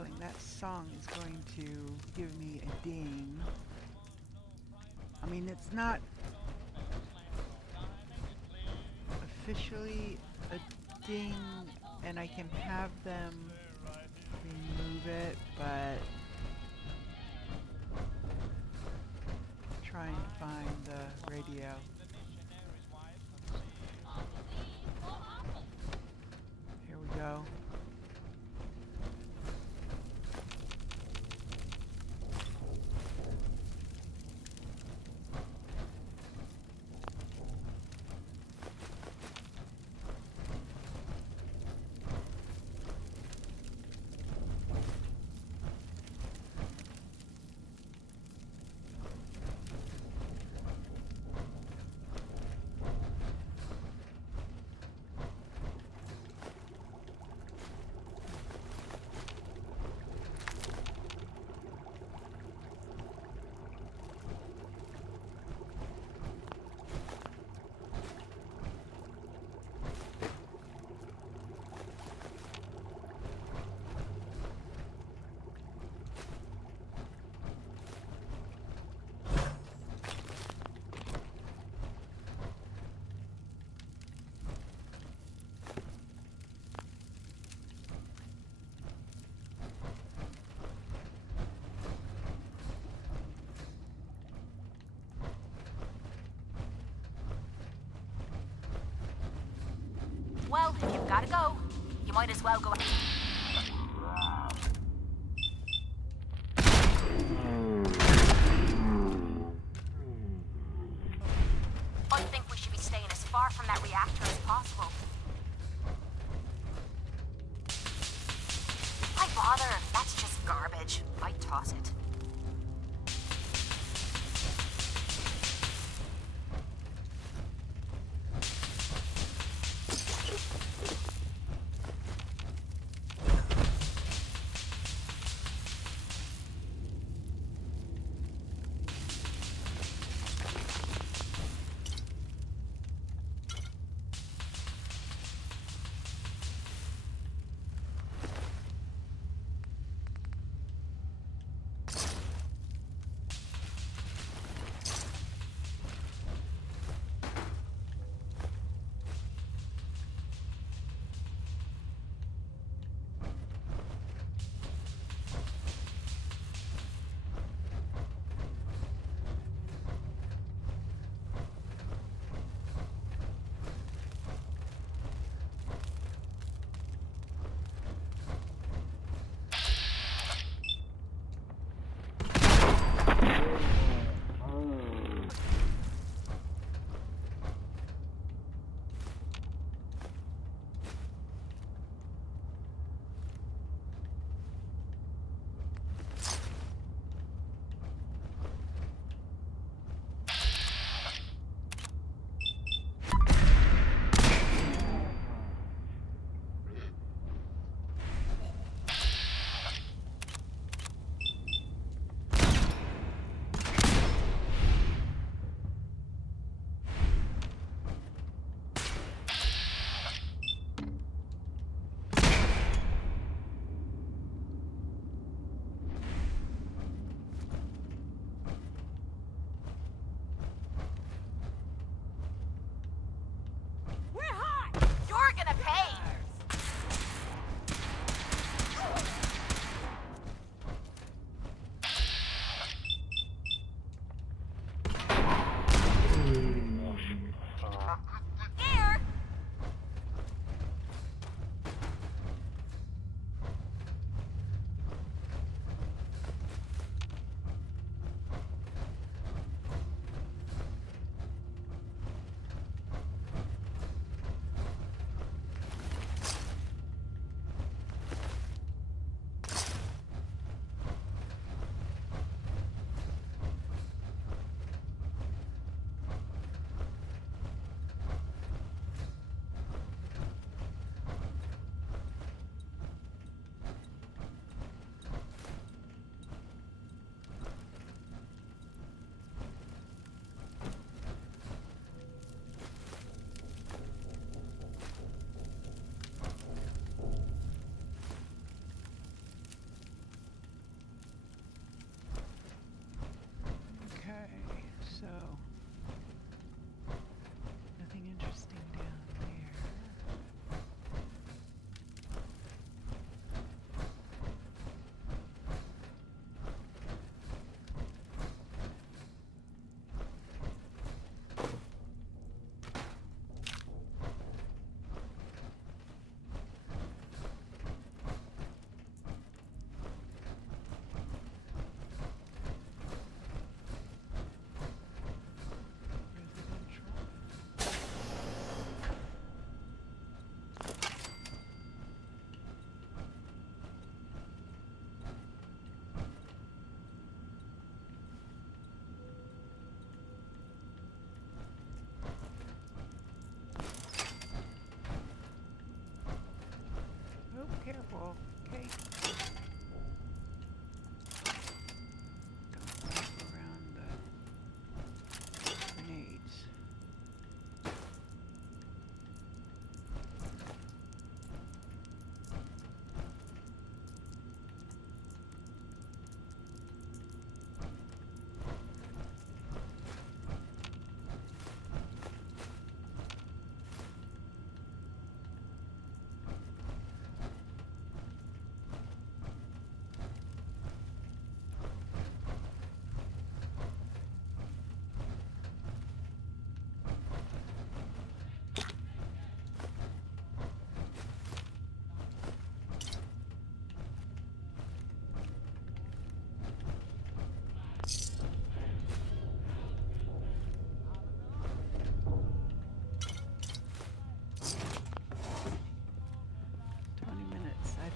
feeling that song is going to give me a ding. I mean, it's not officially a ding, and I can have them remove it, but trying to find the radio. Here we go. Well, if you've gotta go, you might as well go. I think we should be staying as far from that reactor as possible. Why bother? That's just garbage. I'd toss it.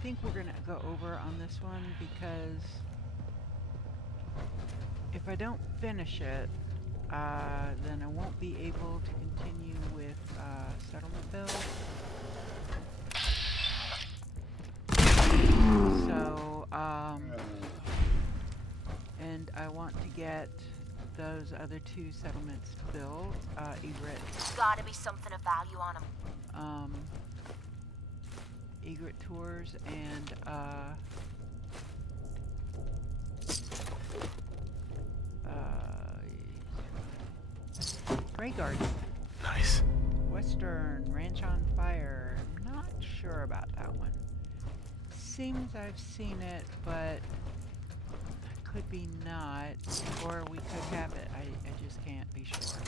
think we're gonna go over on this one because if I don't finish it, then I won't be able to continue with settlement build. So, and I want to get those other two settlements built. Egret. Gotta be something of value on them. Egret tours and Grey Garden. Nice. Western Ranch on Fire. I'm not sure about that one. Seems I've seen it, but could be not, or we could have it. I just can't be sure.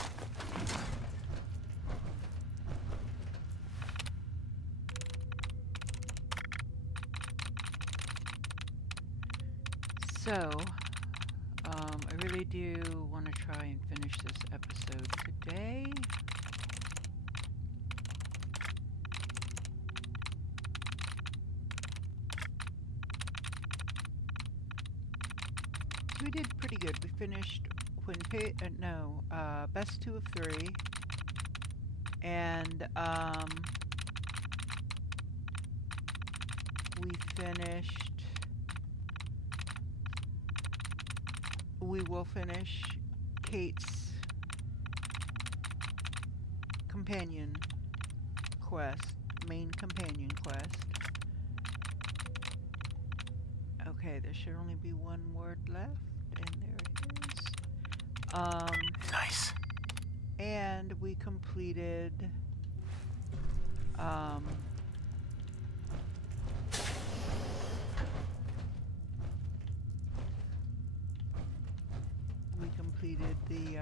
So, I really do want to try and finish this episode today. We did pretty good. We finished best 2 of 3. And we will finish Cait's companion quest, main companion quest. Okay, there should only be one word left, and there it is. Nice. And we completed the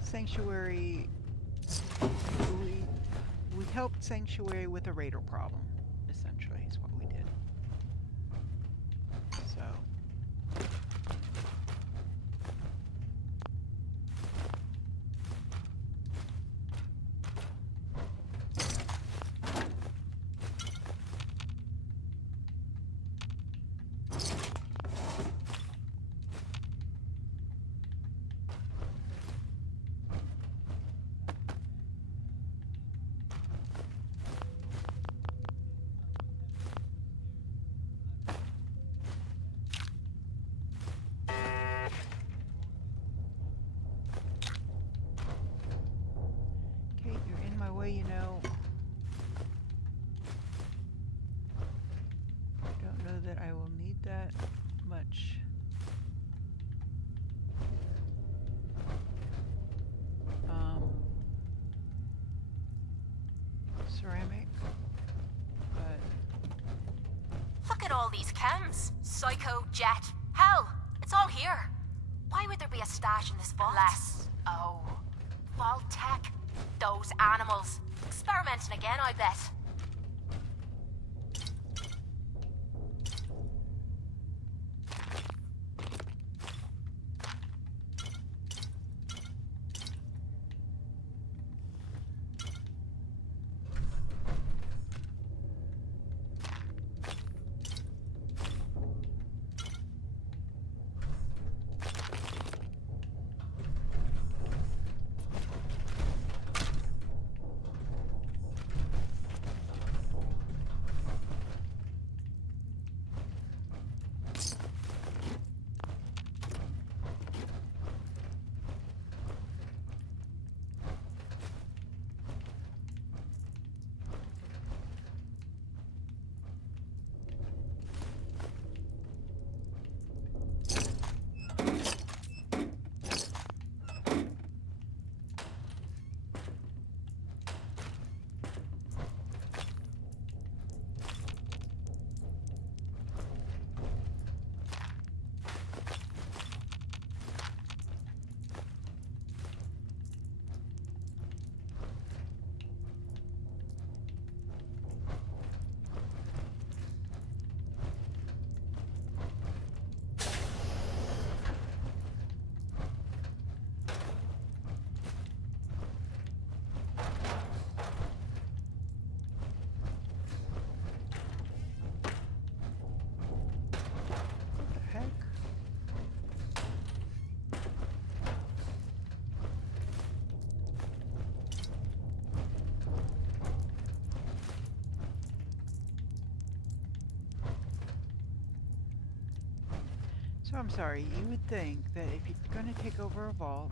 Sanctuary. We helped Sanctuary with a raider problem, essentially, is what we did. So. You know, I don't know that I will need that much. Ceramic, but Look at all these chems. Psycho, jet. Hell, it's all here. Why would there be a stash in this vault? Vault tech. Those animals. Experimenting again, I bet. So I'm sorry, you would think that if you're going to take over a vault,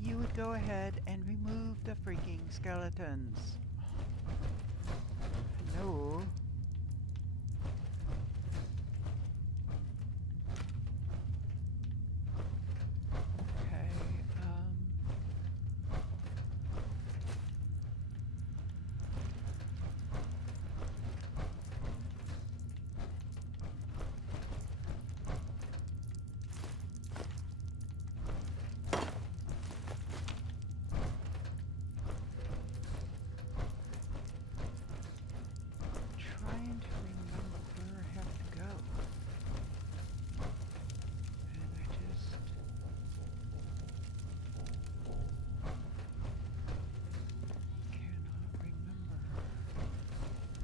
you would go ahead and remove the freaking skeletons. No. Okay, trying to remember where I have to go. And I just... cannot remember.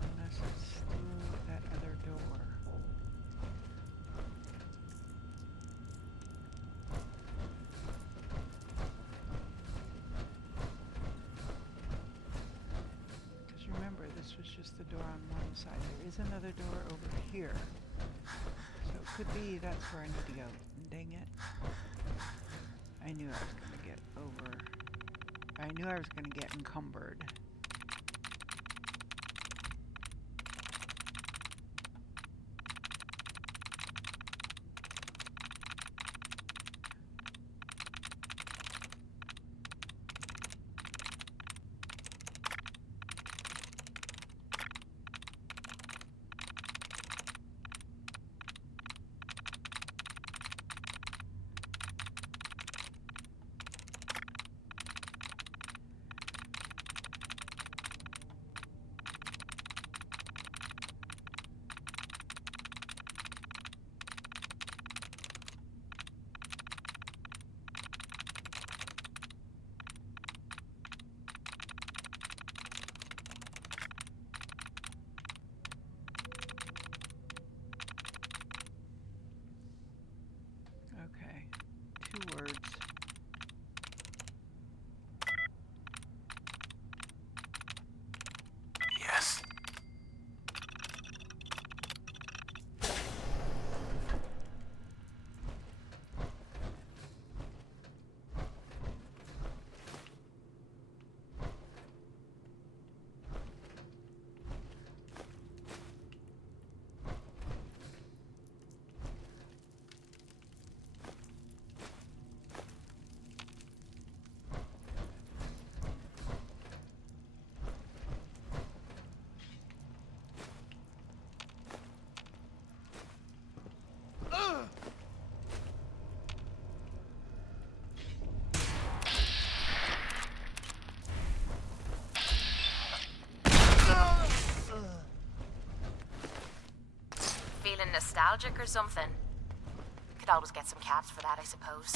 Unless it's through that other door. Because remember, this was just the door on one side. There is another door over here. So it could be that's where I need to go. Dang it. I knew I was going to get over. I knew I was going to get encumbered. Okay, 2 words. Yes. Feeling nostalgic or something? Could always get some caps for that, I suppose.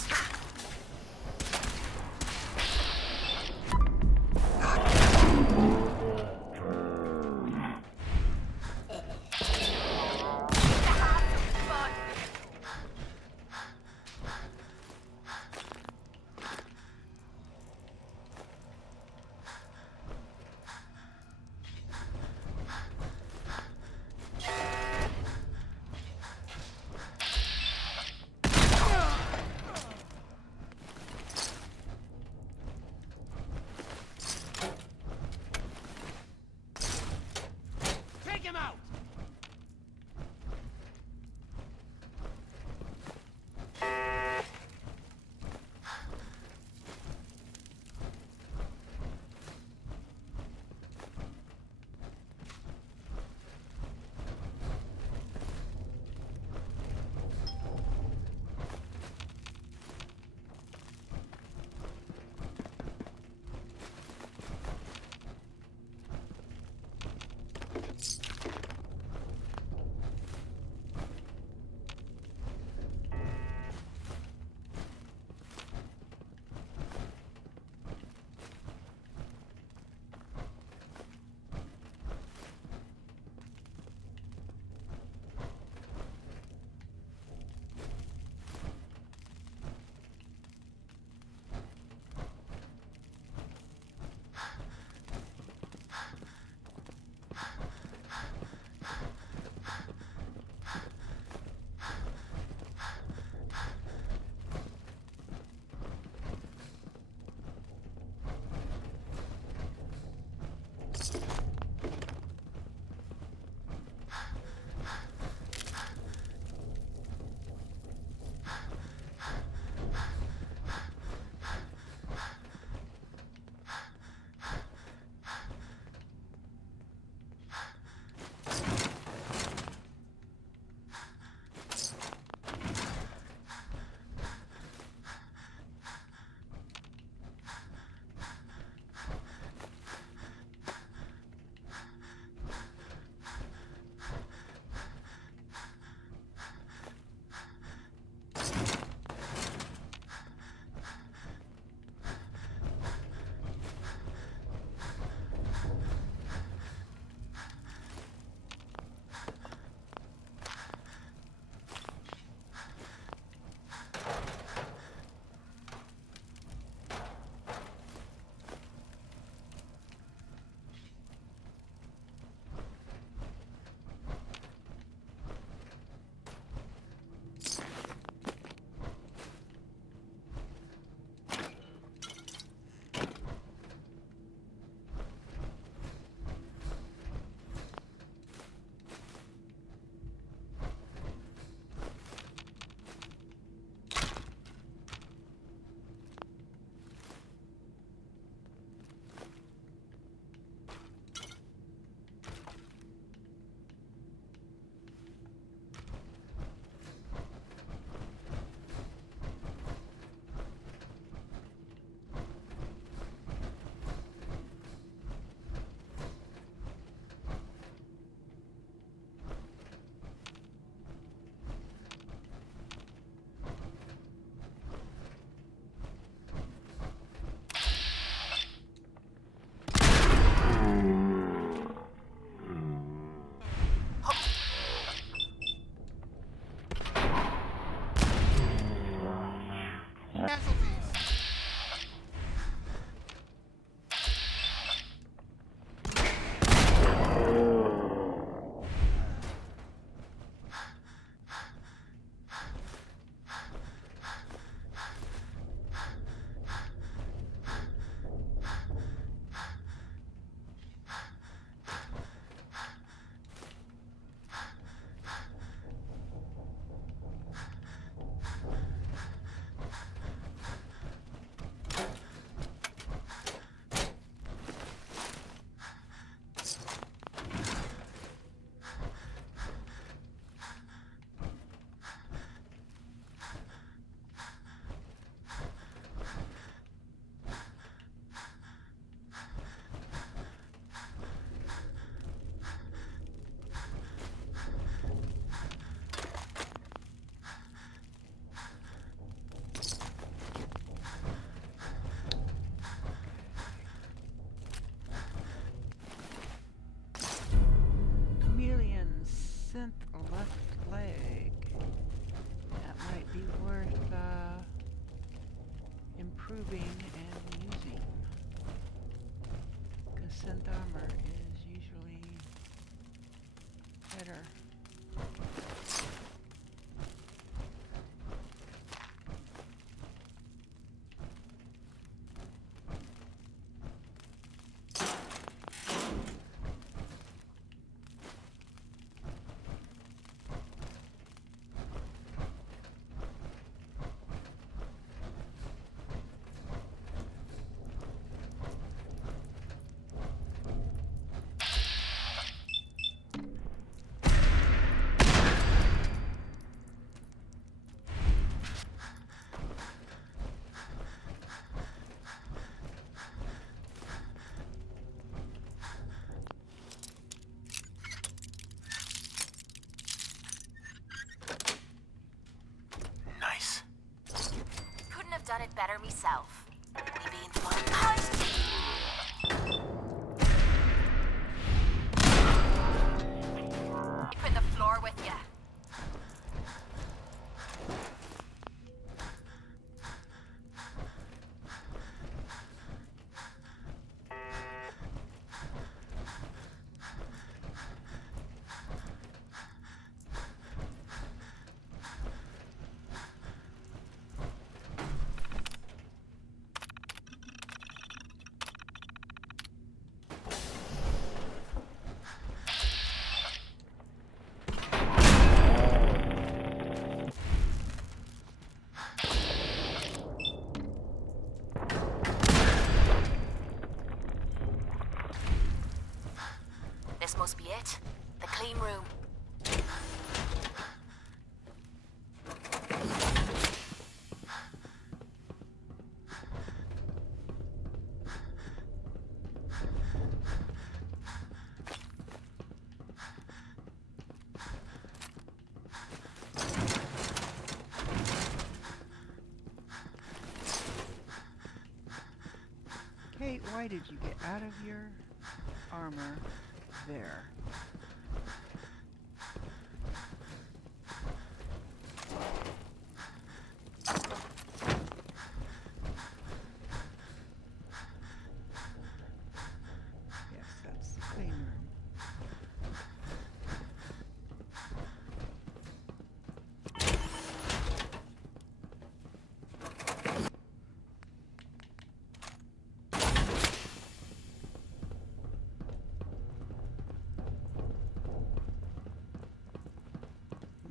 synth left leg. That might be worth improving and using. Because synth armor is usually better. Nice. Couldn't have done it better myself. We being fun. Keeping the floor with you. This must be it. The clean room. Cait, why did you get out of your armor there? Yes, that's the clean room.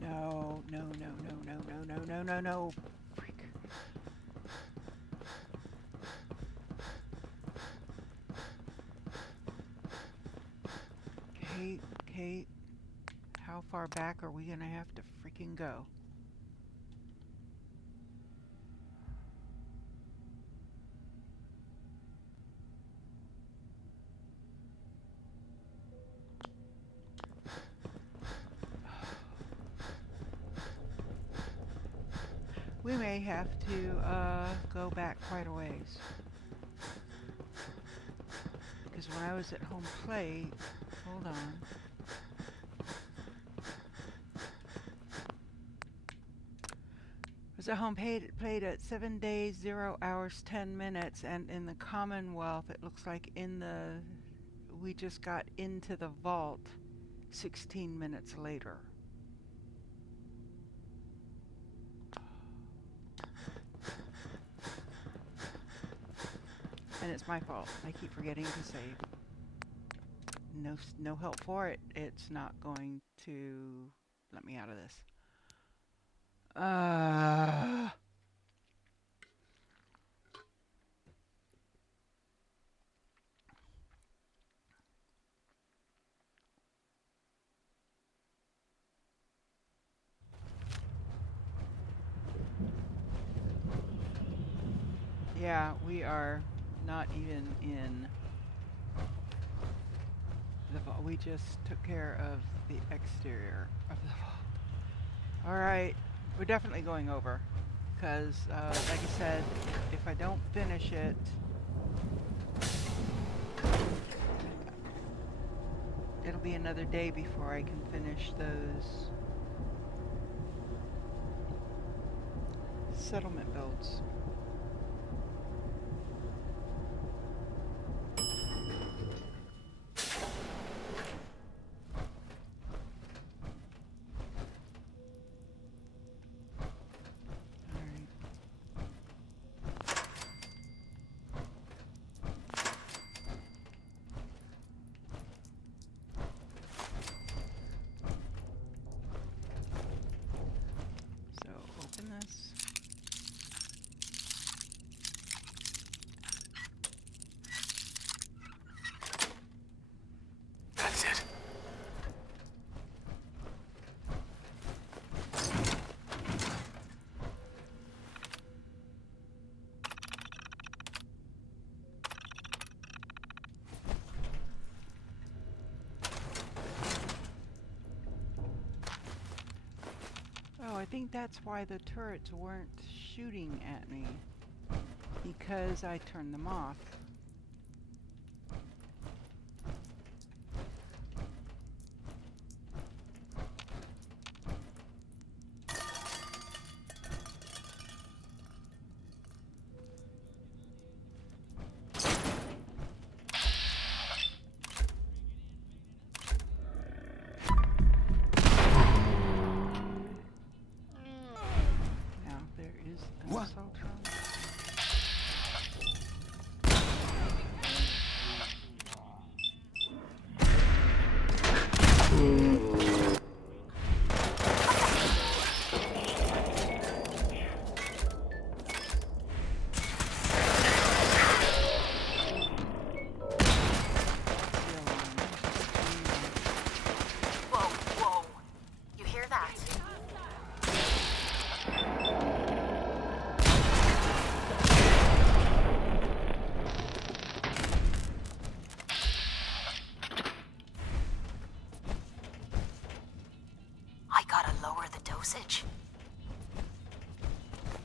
No, no, no, no, no, no, no, no, no, no. Freak. Cait, how far back are we gonna have to freaking go? We may have to go back quite a ways. Because when I was at home plate, hold on. I was at home played at 7 days, 0 hours, 10 minutes, and in the Commonwealth, it looks like we just got into the vault 16 minutes later. And it's my fault. I keep forgetting to save. No help for it. It's not going to let me out of this. Yeah, we are not even in the vault. We just took care of the exterior of the vault. Alright, we're definitely going over. Because, like I said, if I don't finish it... it'll be another day before I can finish those settlement builds. That's it. Oh, I think that's why the turrets weren't shooting at me, because I turned them off.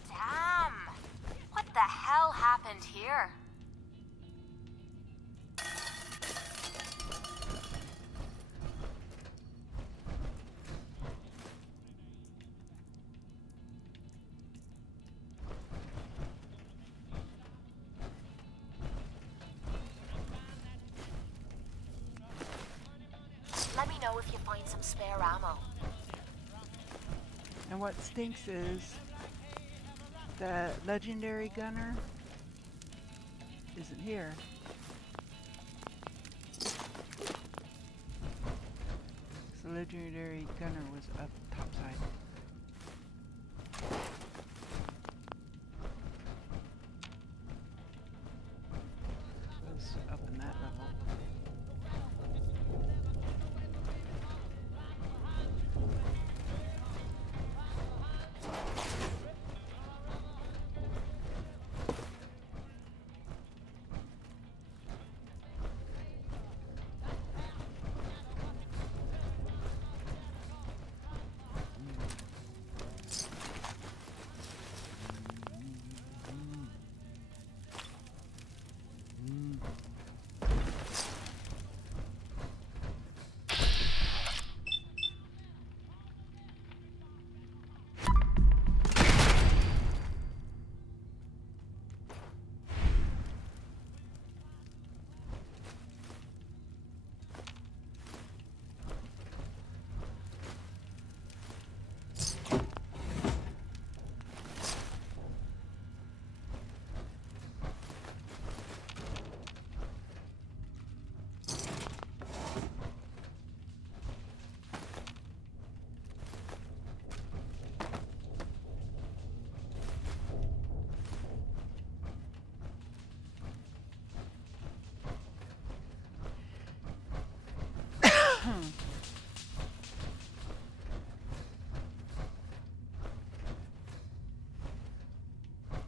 Damn! What the hell happened here? Let me know if you find some spare ammo. And what stinks is the legendary gunner isn't here. The legendary gunner was up topside. Was up in that level.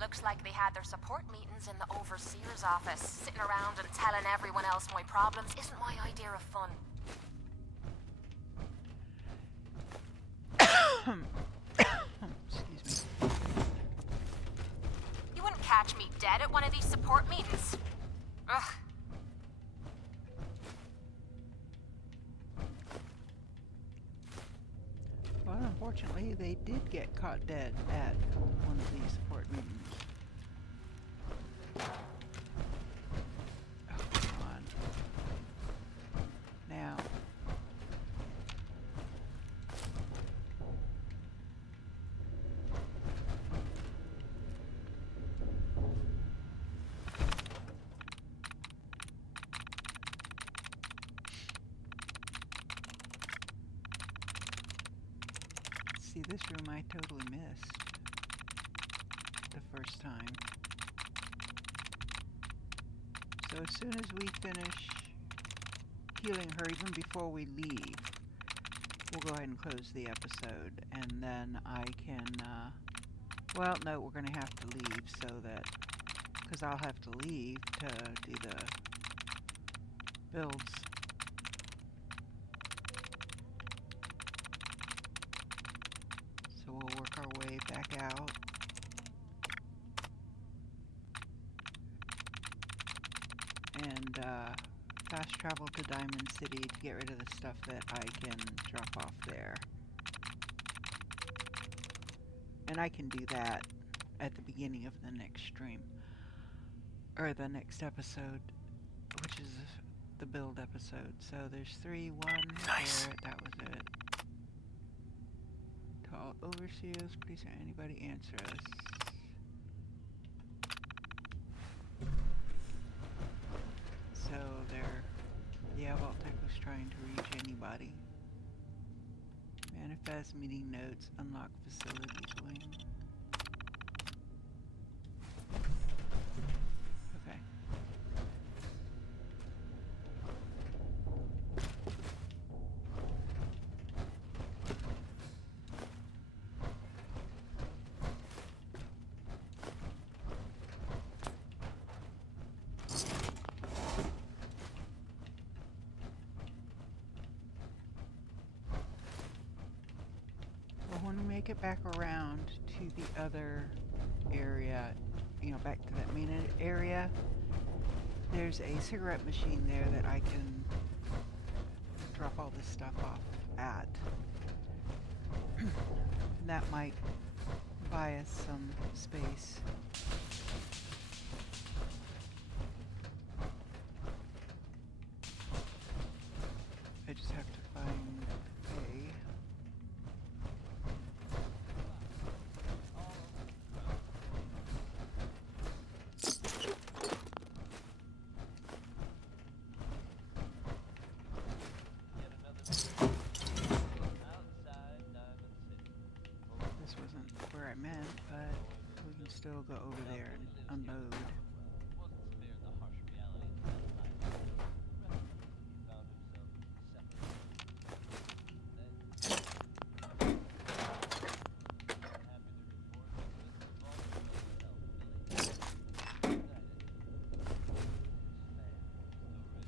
Looks like they had their support meetings in the overseer's office. Sitting around and telling everyone else my problems isn't my idea of fun. Excuse me. You wouldn't catch me dead at one of these support meetings. Ugh. unfortunately, they did get caught dead at one of these support meetings. Oh, come on. Now. See, this room I totally missed the first time. So as soon as we finish healing her, even before we leave, we'll go ahead and close the episode, and then I can, well, no, we're going to have to leave so that, because I'll have to leave to do the builds. So we'll work our way back out. And fast travel to Diamond City to get rid of the stuff that I can drop off there. And I can do that at the beginning of the next stream. Or the next episode, which is the build episode. So there's 3, 1, Nice. there, that was it. To all overseers, please have anybody answer us. So there, yeah, Vault-Tec was trying to reach anybody. Manifest meeting notes, unlock facilities wing. Okay. Well, when we make it back around to the other area, you know, back to that main area, there's a cigarette machine there that I can drop all this stuff off at. And that might buy us some space. I just have to find a... This wasn't where I meant, but we can still go over there and unload.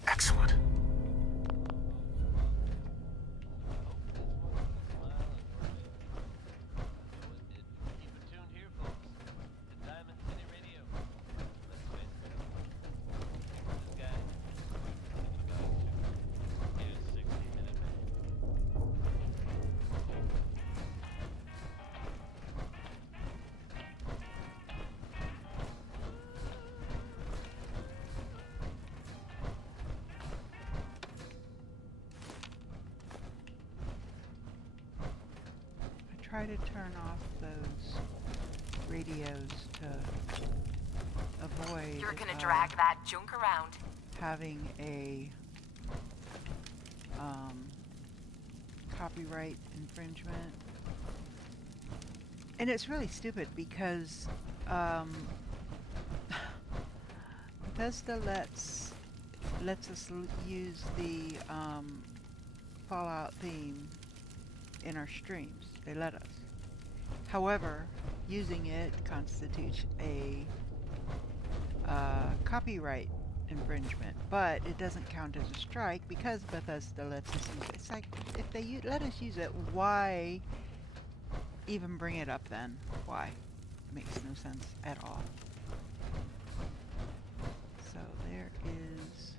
Excellent. Try to turn off those radios to avoid You're gonna drag that junk around. having a copyright infringement. And it's really stupid because Bethesda lets us use the Fallout theme in our streams. They let us. However, using it constitutes a copyright infringement, but it doesn't count as a strike because Bethesda lets us use it. It's like, if they let us use it, why even bring it up then? Why? It makes no sense at all. So there is...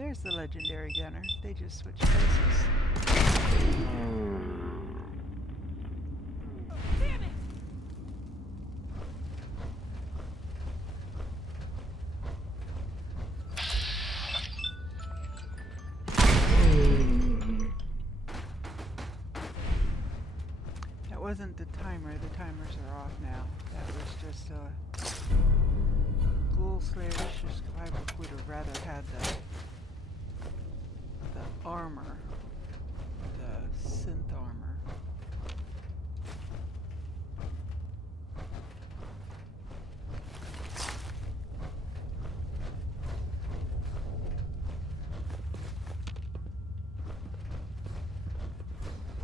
there's the legendary gunner. They just switched places. Damn it! That wasn't the timer. The timers are off now. That was just a ghoul slayer survivor would have rather had the armor, the synth armor.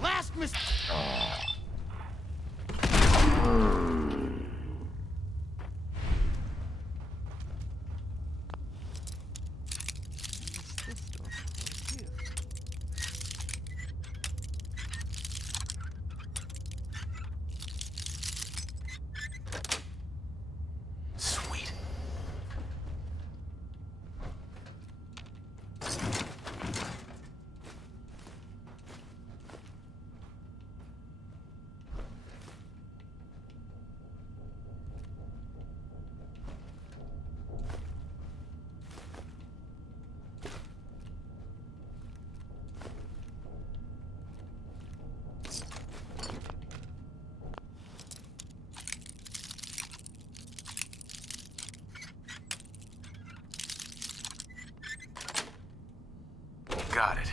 Last mistake. This door too. Sweet. Got it.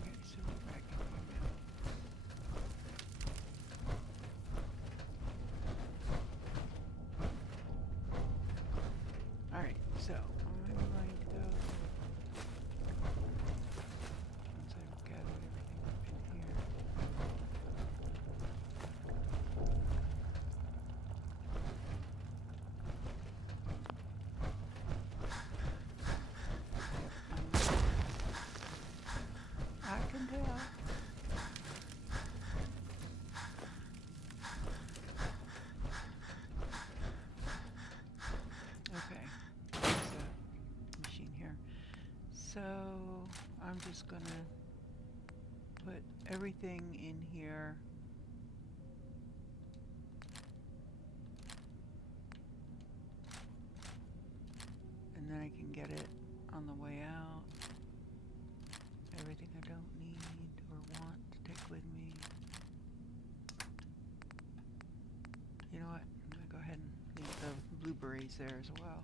Okay, so we're back in here now. Alright, so I'm going to go once I've gathered everything up in here. I can tell. Okay, there's a machine here. So I'm just gonna put everything in here. And then I can get it on the way out. Everything I don't need or want to take with me. You know what? I'm gonna go ahead and leave the blueberries there as well.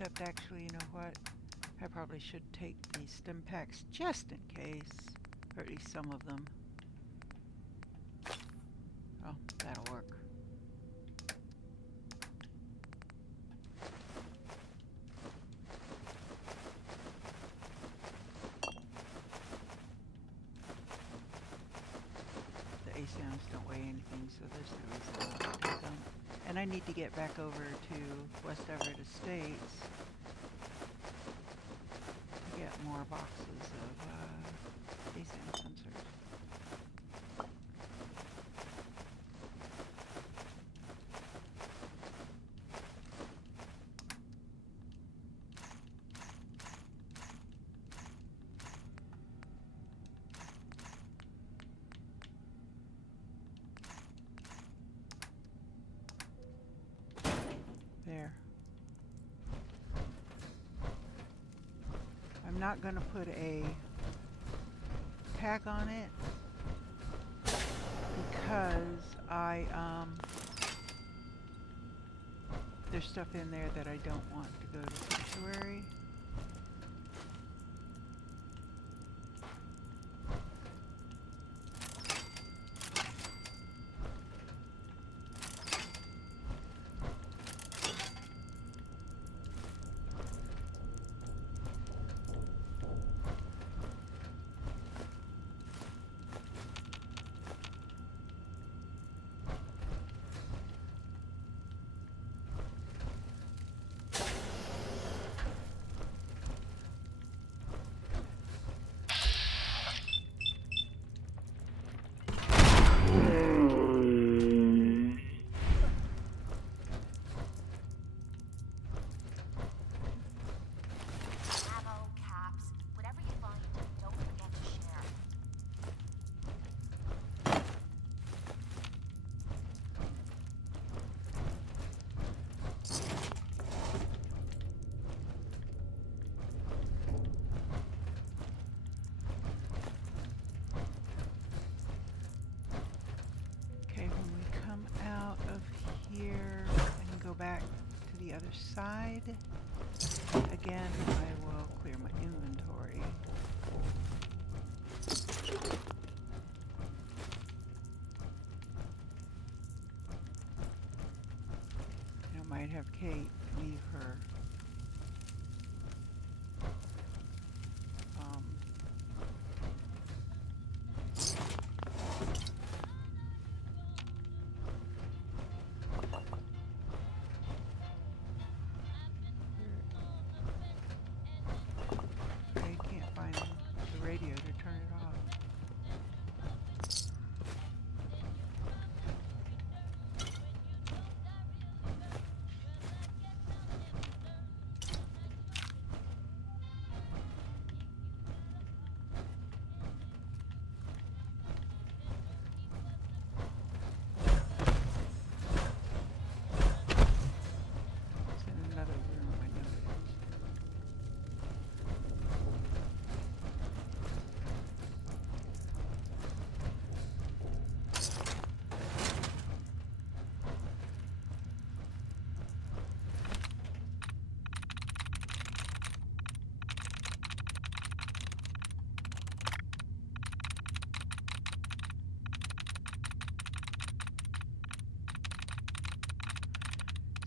Except actually, you know what? I probably should take these stim packs just in case, or at least some of them. Oh, that'll work. The ASIMs don't weigh anything, so there's no reason not to take them. And I need to get back over to West Everett Estates to get more boxes of ASIM sensors. There. I'm not going to put a tag on it because there's stuff in there that I don't want to go to sanctuary. Back to the other side. Again, I will clear my inventory. I might have Cait leave her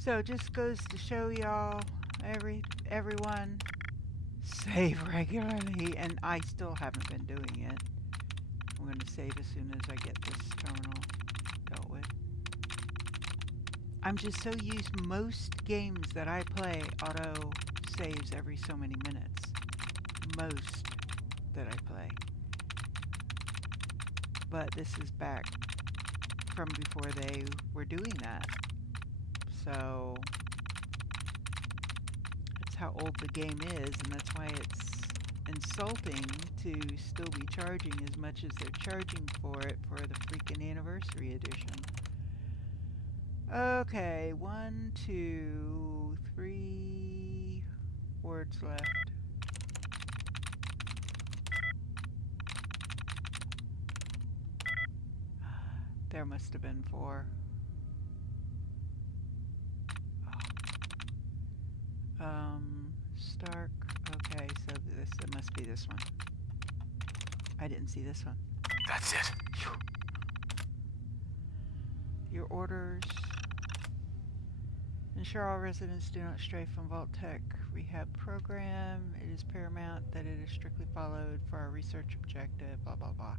So it just goes to show y'all, everyone, save regularly, and I still haven't been doing it. I'm going to save as soon as I get this terminal dealt with. I'm just so used, most games that I play auto saves every so many minutes. Most that I play. But this is back from before they were doing that. So that's how old the game is, and that's why it's insulting to still be charging as much as they're charging for it for the freaking anniversary edition. Okay, 1, 2, 3 words left. There must have been 4. Stark. Okay, so it must be this one. I didn't see this one. That's it. Your orders. Ensure all residents do not stray from Vault Tech rehab program. It is paramount that it is strictly followed for our research objective, blah blah blah.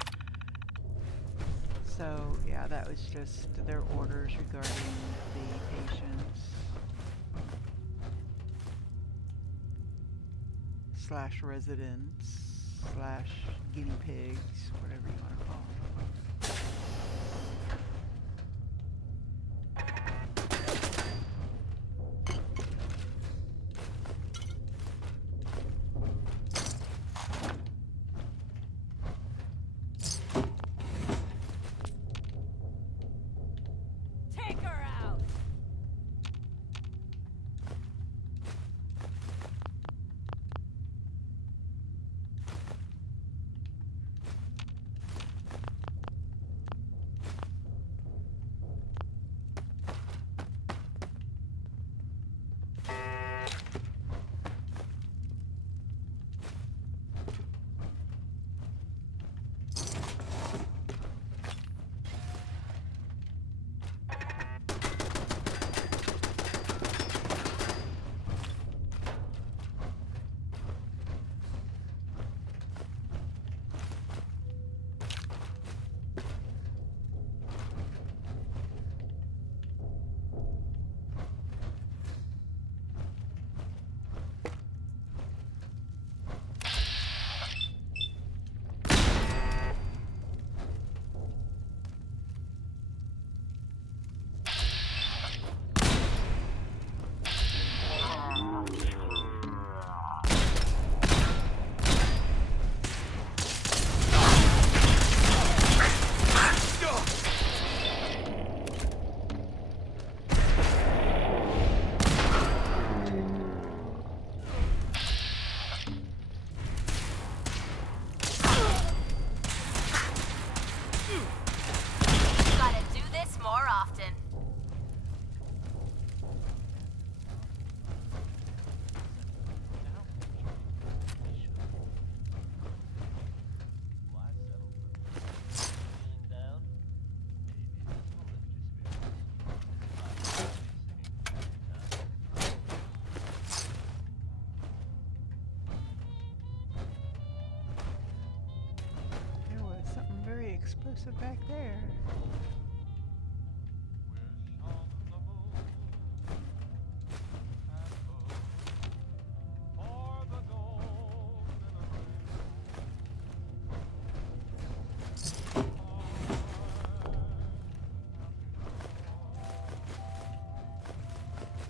So yeah, that was just their orders regarding the patients slash residents slash guinea pigs, whatever you want to call them. Take her out! Gotta do this more often. There was something very explosive back there.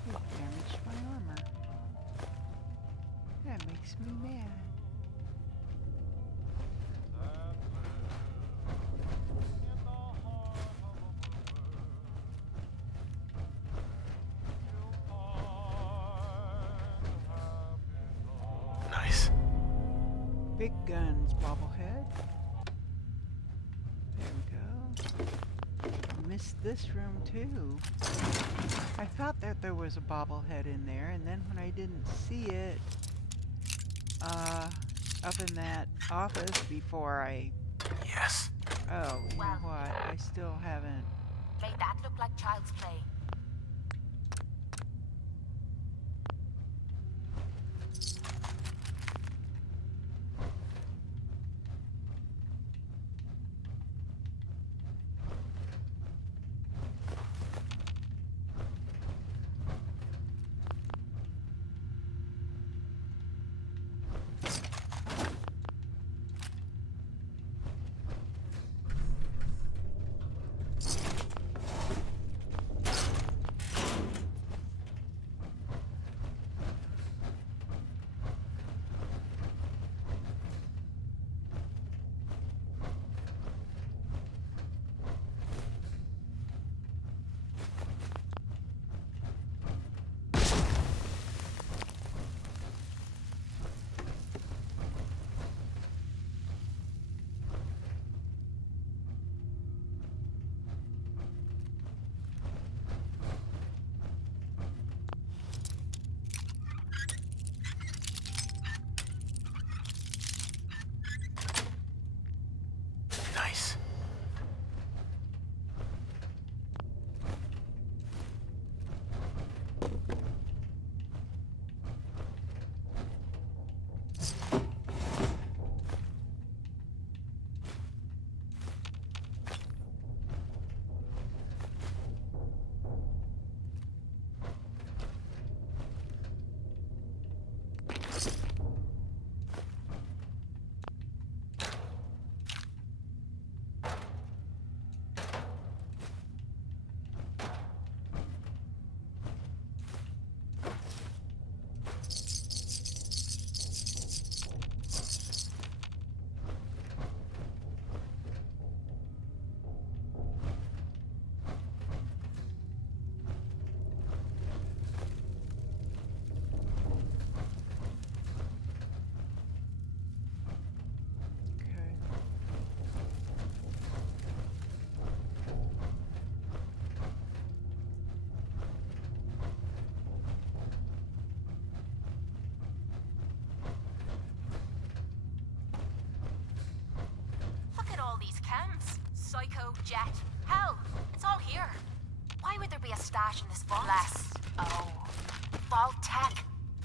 It damaged my armor. That makes me mad. Nice. Big guns, bobblehead. There we go. Missed this room too. I thought that there was a bobblehead in there, and then when I didn't see it up in that office before I... Yes. Oh, you know what? I still haven't... Made that look like child's play.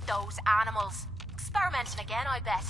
those animals. Experimenting again, I bet.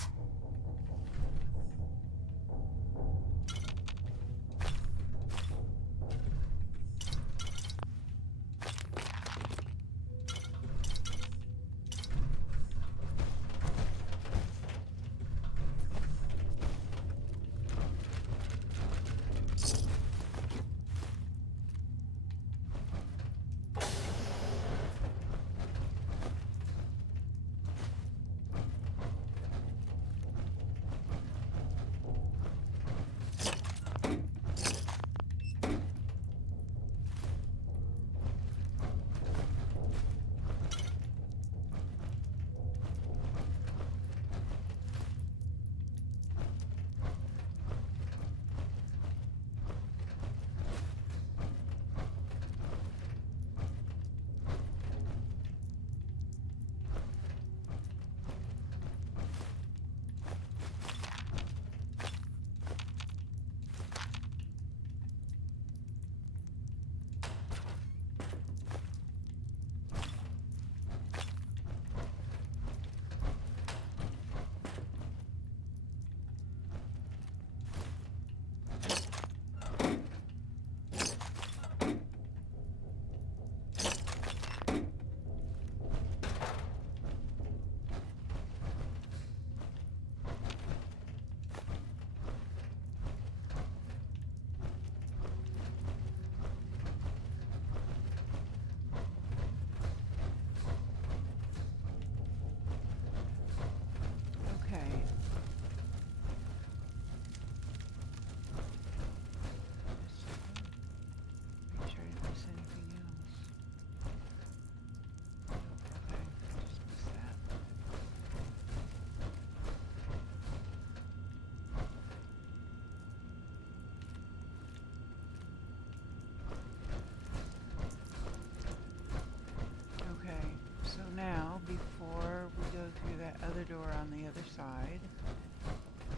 Now, before we go through that other door on the other side,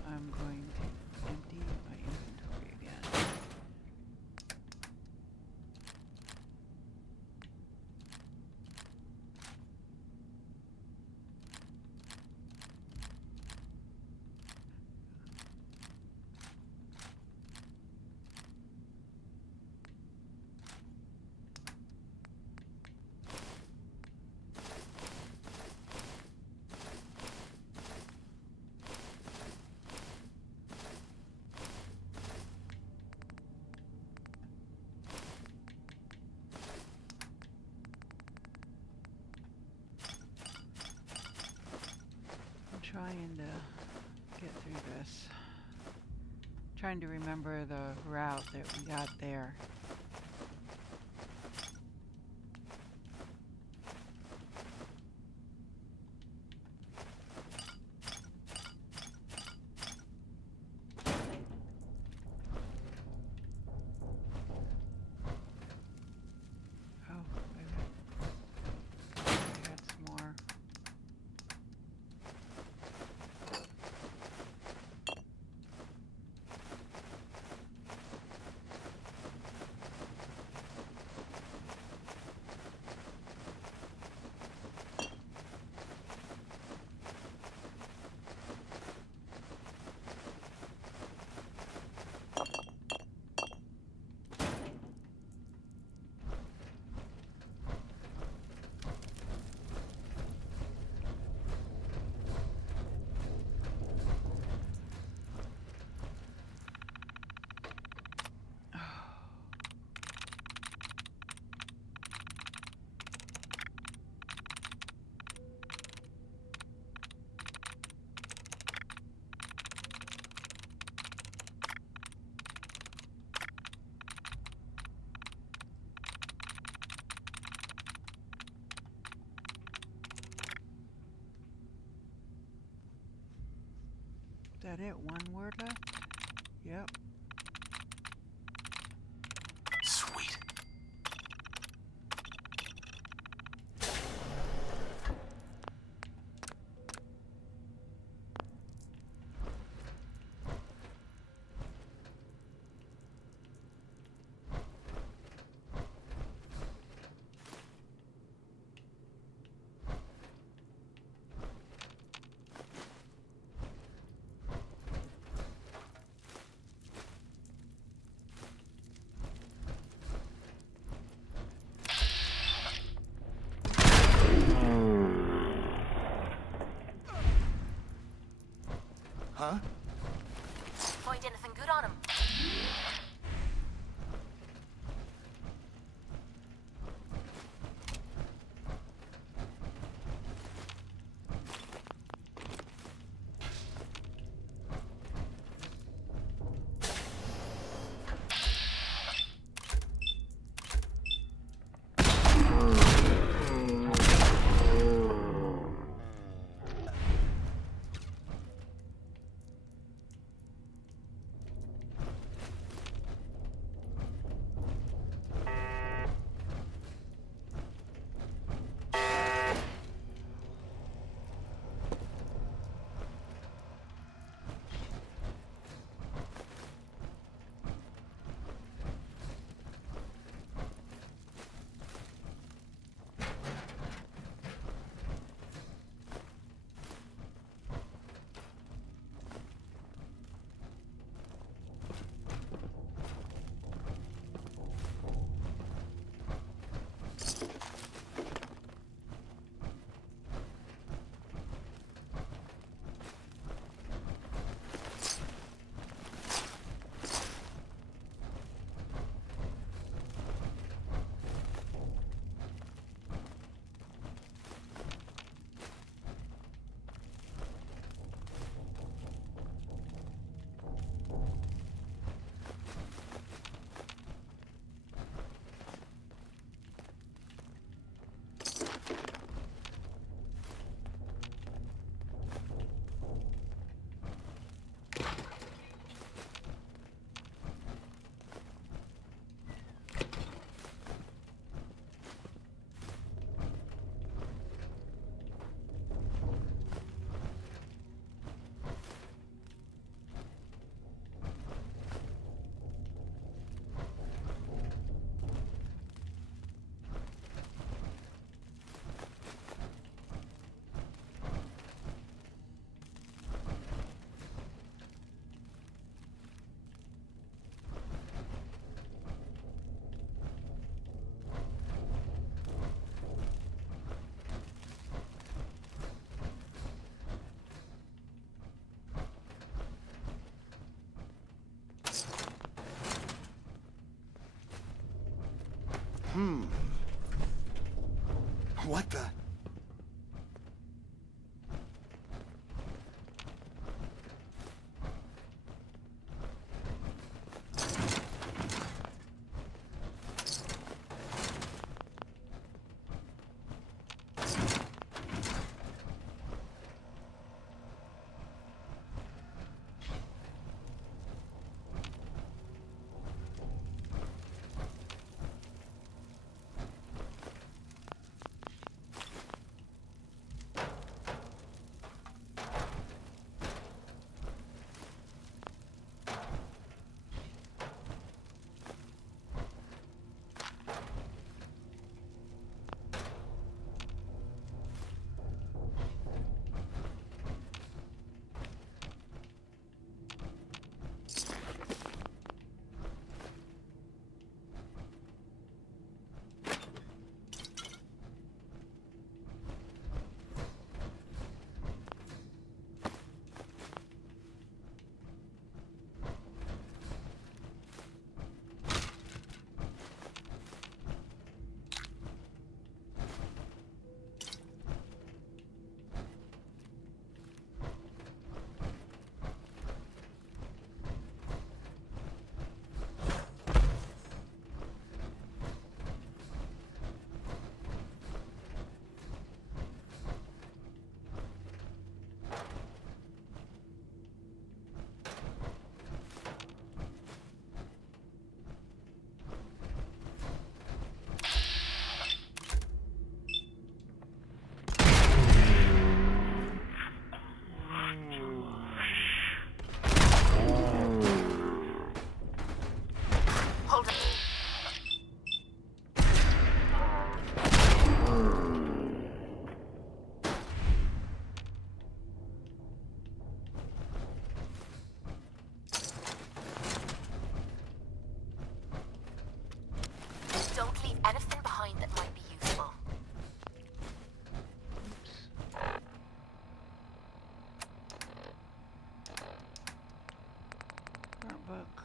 I'm going to empty my inventory again. Trying to get through this. Trying to remember the route that we got there. Is that it? One word left? Yep. Sweet. Huh? Find anything good on him? What the? book.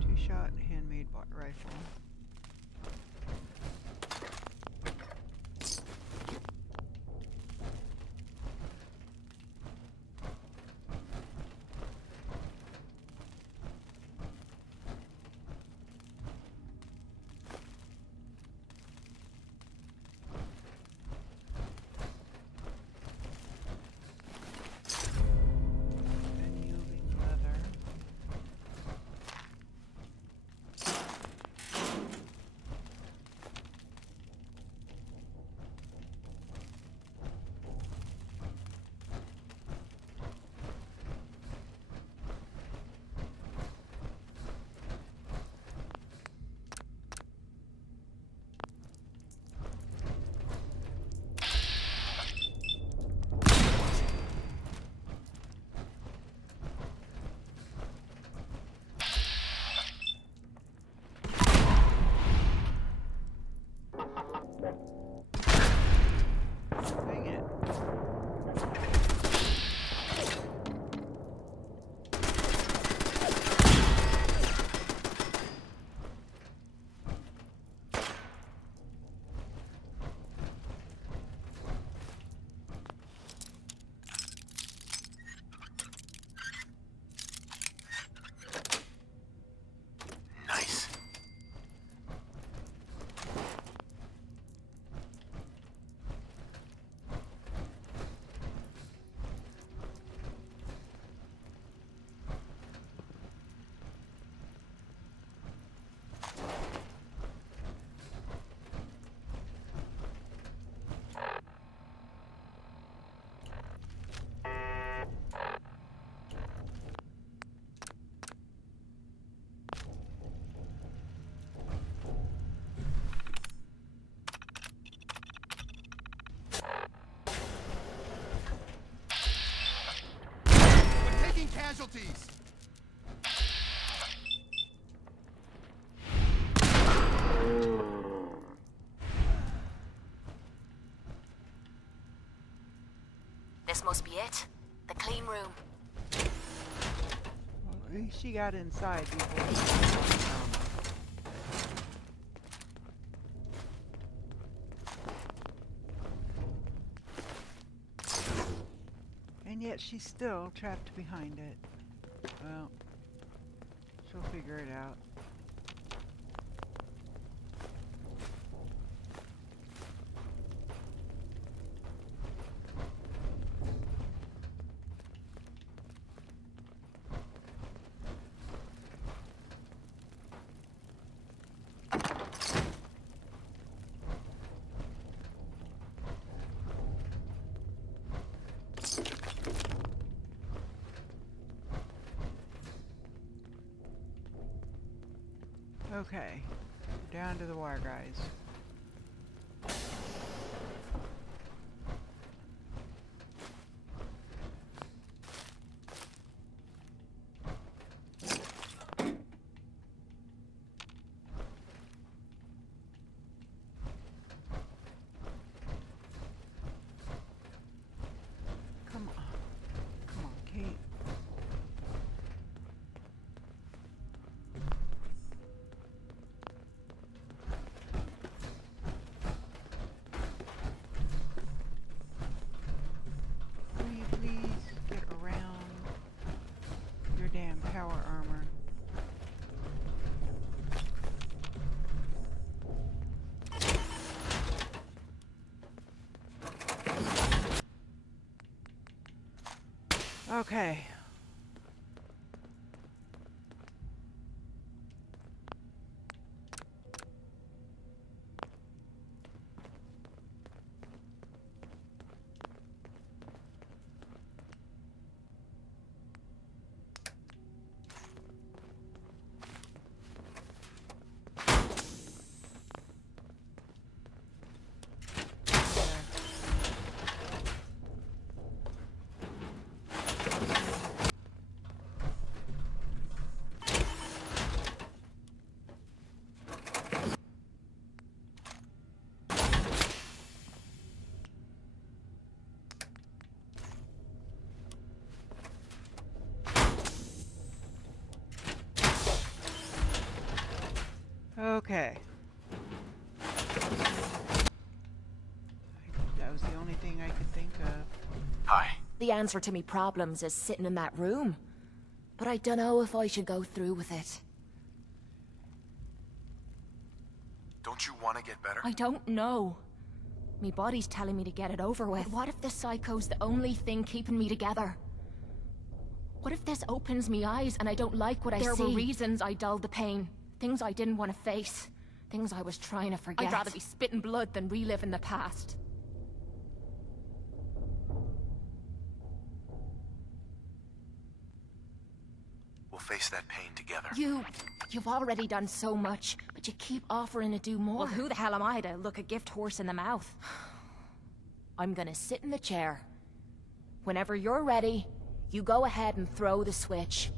Two-shot handmade rifle. Unyielding leather. Dang it. Nice. We're taking casualties. This must be it. The clean room. Well, at least she got inside before. And yet she's still trapped behind it. Well, she'll figure it out. Okay, down to the wire guys. Come on. Come on, Cait. Will you please get around your damn power armor? Okay. could think of. Hi. The answer to me problems is sitting in that room. But I dunno if I should go through with it. Don't you want to get better? I don't know. Me body's telling me to get it over with. But what if the psycho's the only thing keeping me together? What if this opens me eyes and I don't like what I see? There were reasons I dulled the pain. Things I didn't want to face. Things I was trying to forget. I'd rather be spitting blood than reliving the past. We'll face that pain together. You've already done so much, but you keep offering to do more. Well, who the hell am I to look a gift horse in the mouth? I'm gonna sit in the chair. Whenever you're ready, you go ahead and throw the switch.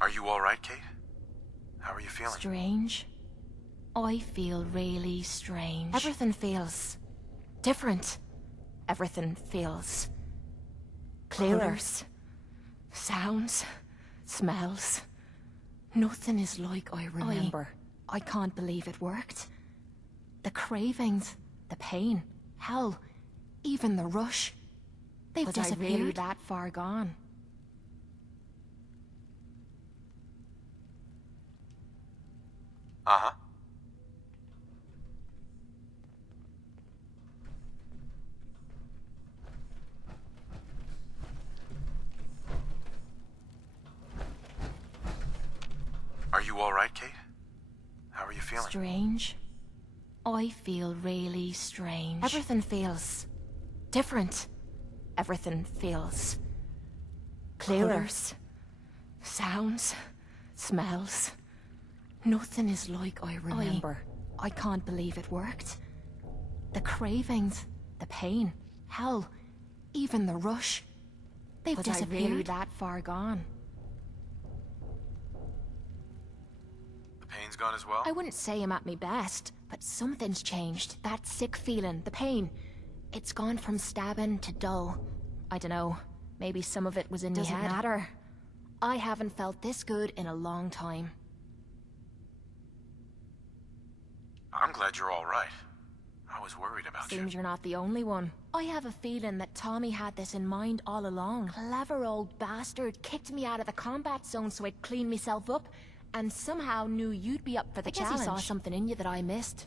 Are you alright, Cait? How are you feeling? Strange. I feel really strange. Everything feels different. Everything feels clearer. Sounds, smells. Nothing is like I remember. I can't believe it worked. The cravings, the pain, hell, even the rush. They've disappeared. Was I really that far gone? Uh-huh. Are you alright, Cait? How are you feeling? Strange. I feel really strange. Everything feels different. Everything feels clearer. Sounds, smells. Nothing is like I remember. I can't believe it worked. The cravings, the pain, hell, even the rush. They've disappeared. I really that far gone? The pain's gone as well? I wouldn't say I'm at my best, but something's changed. That sick feeling, the pain, it's gone from stabbing to dull. I dunno, maybe some of it was in my head. Doesn't matter. I haven't felt this good in a long time. I'm glad you're alright. I was worried about you. Seems you're not the only one. I have a feeling that Tommy had this in mind all along. Clever old bastard kicked me out of the combat zone so I'd clean myself up, and somehow knew you'd be up for the challenge. I guess he saw something in you that I missed.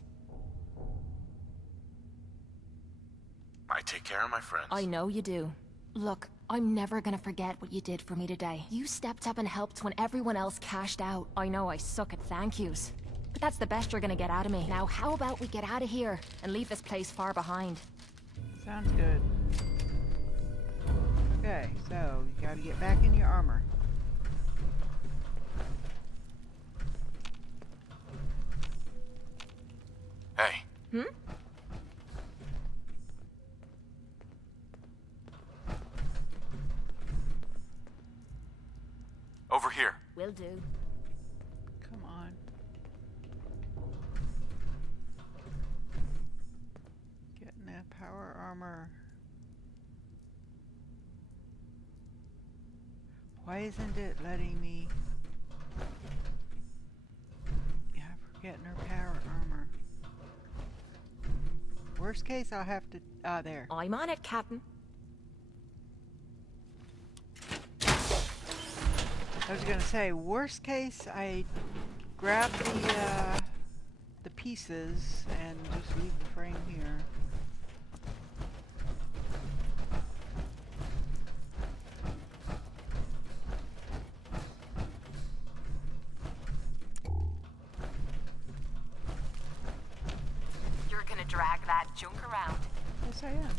I take care of my friends. I know you do. Look, I'm never gonna forget what you did for me today. You stepped up and helped when everyone else cashed out. I know I suck at thank yous, but that's the best you're gonna get out of me. Now how about we get out of here and leave this place far behind? Sounds good. Okay, so you gotta get back in your armor. Hey. Hmm? Over here. Will do. Come on. Getting that power armor. Why isn't it letting me? Yeah, we're getting her power armor. Worst case, I'll have to. Ah, there. I'm on it, Captain. I was gonna say, worst case, I grab the pieces and just leave the frame here. to drag that junk around. Yes, I am.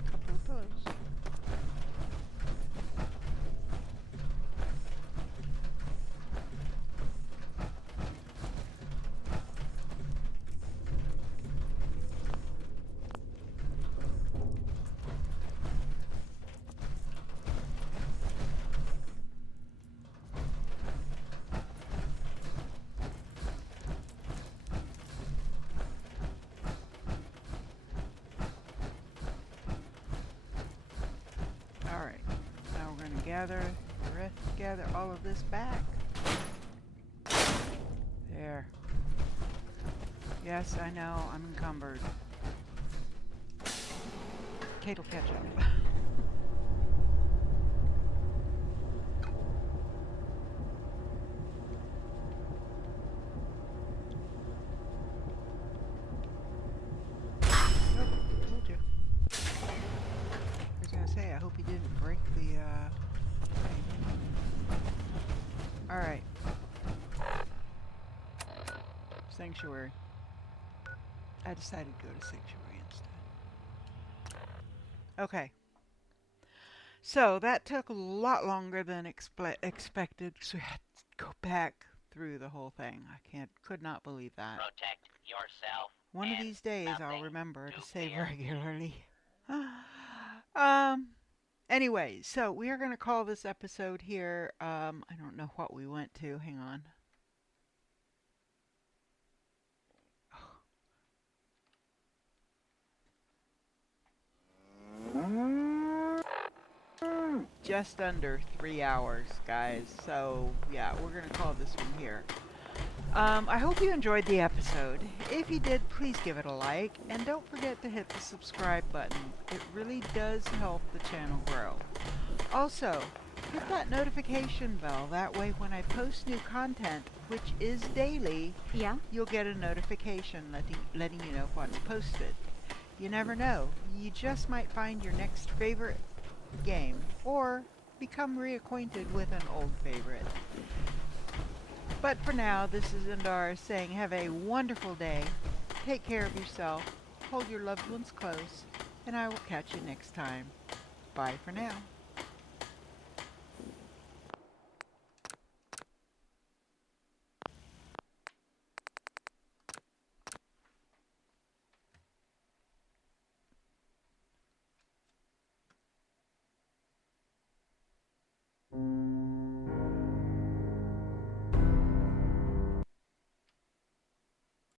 A couple of those. Alright, now we're going to gather all of this back. There. Yes, I know, I'm encumbered. Cait will catch up. Told you. I was gonna say, I hope he didn't break the, thing. Alright. Sanctuary. I decided to go to Sanctuary instead. Okay. So, that took a lot longer than expected, so we had to go back through the whole thing. Could not believe that. Protect yourself. One of and these days I'll nothing. remember to Too save clear? regularly. Anyway, so we are going to call this episode here. I don't know what we went to. Hang on. Just under 3 hours, guys. So, yeah, we're going to call this one here. I hope you enjoyed the episode. If you did, please give it a like. And don't forget to hit the subscribe button. It really does help the channel grow. Also, hit that notification bell. That way when I post new content, which is daily, you'll get a notification letting you know what's posted. You never know. You just might find your next favorite game or become reacquainted with an old favorite. But for now, this is Indara saying have a wonderful day, take care of yourself, hold your loved ones close, and I will catch you next time. Bye for now.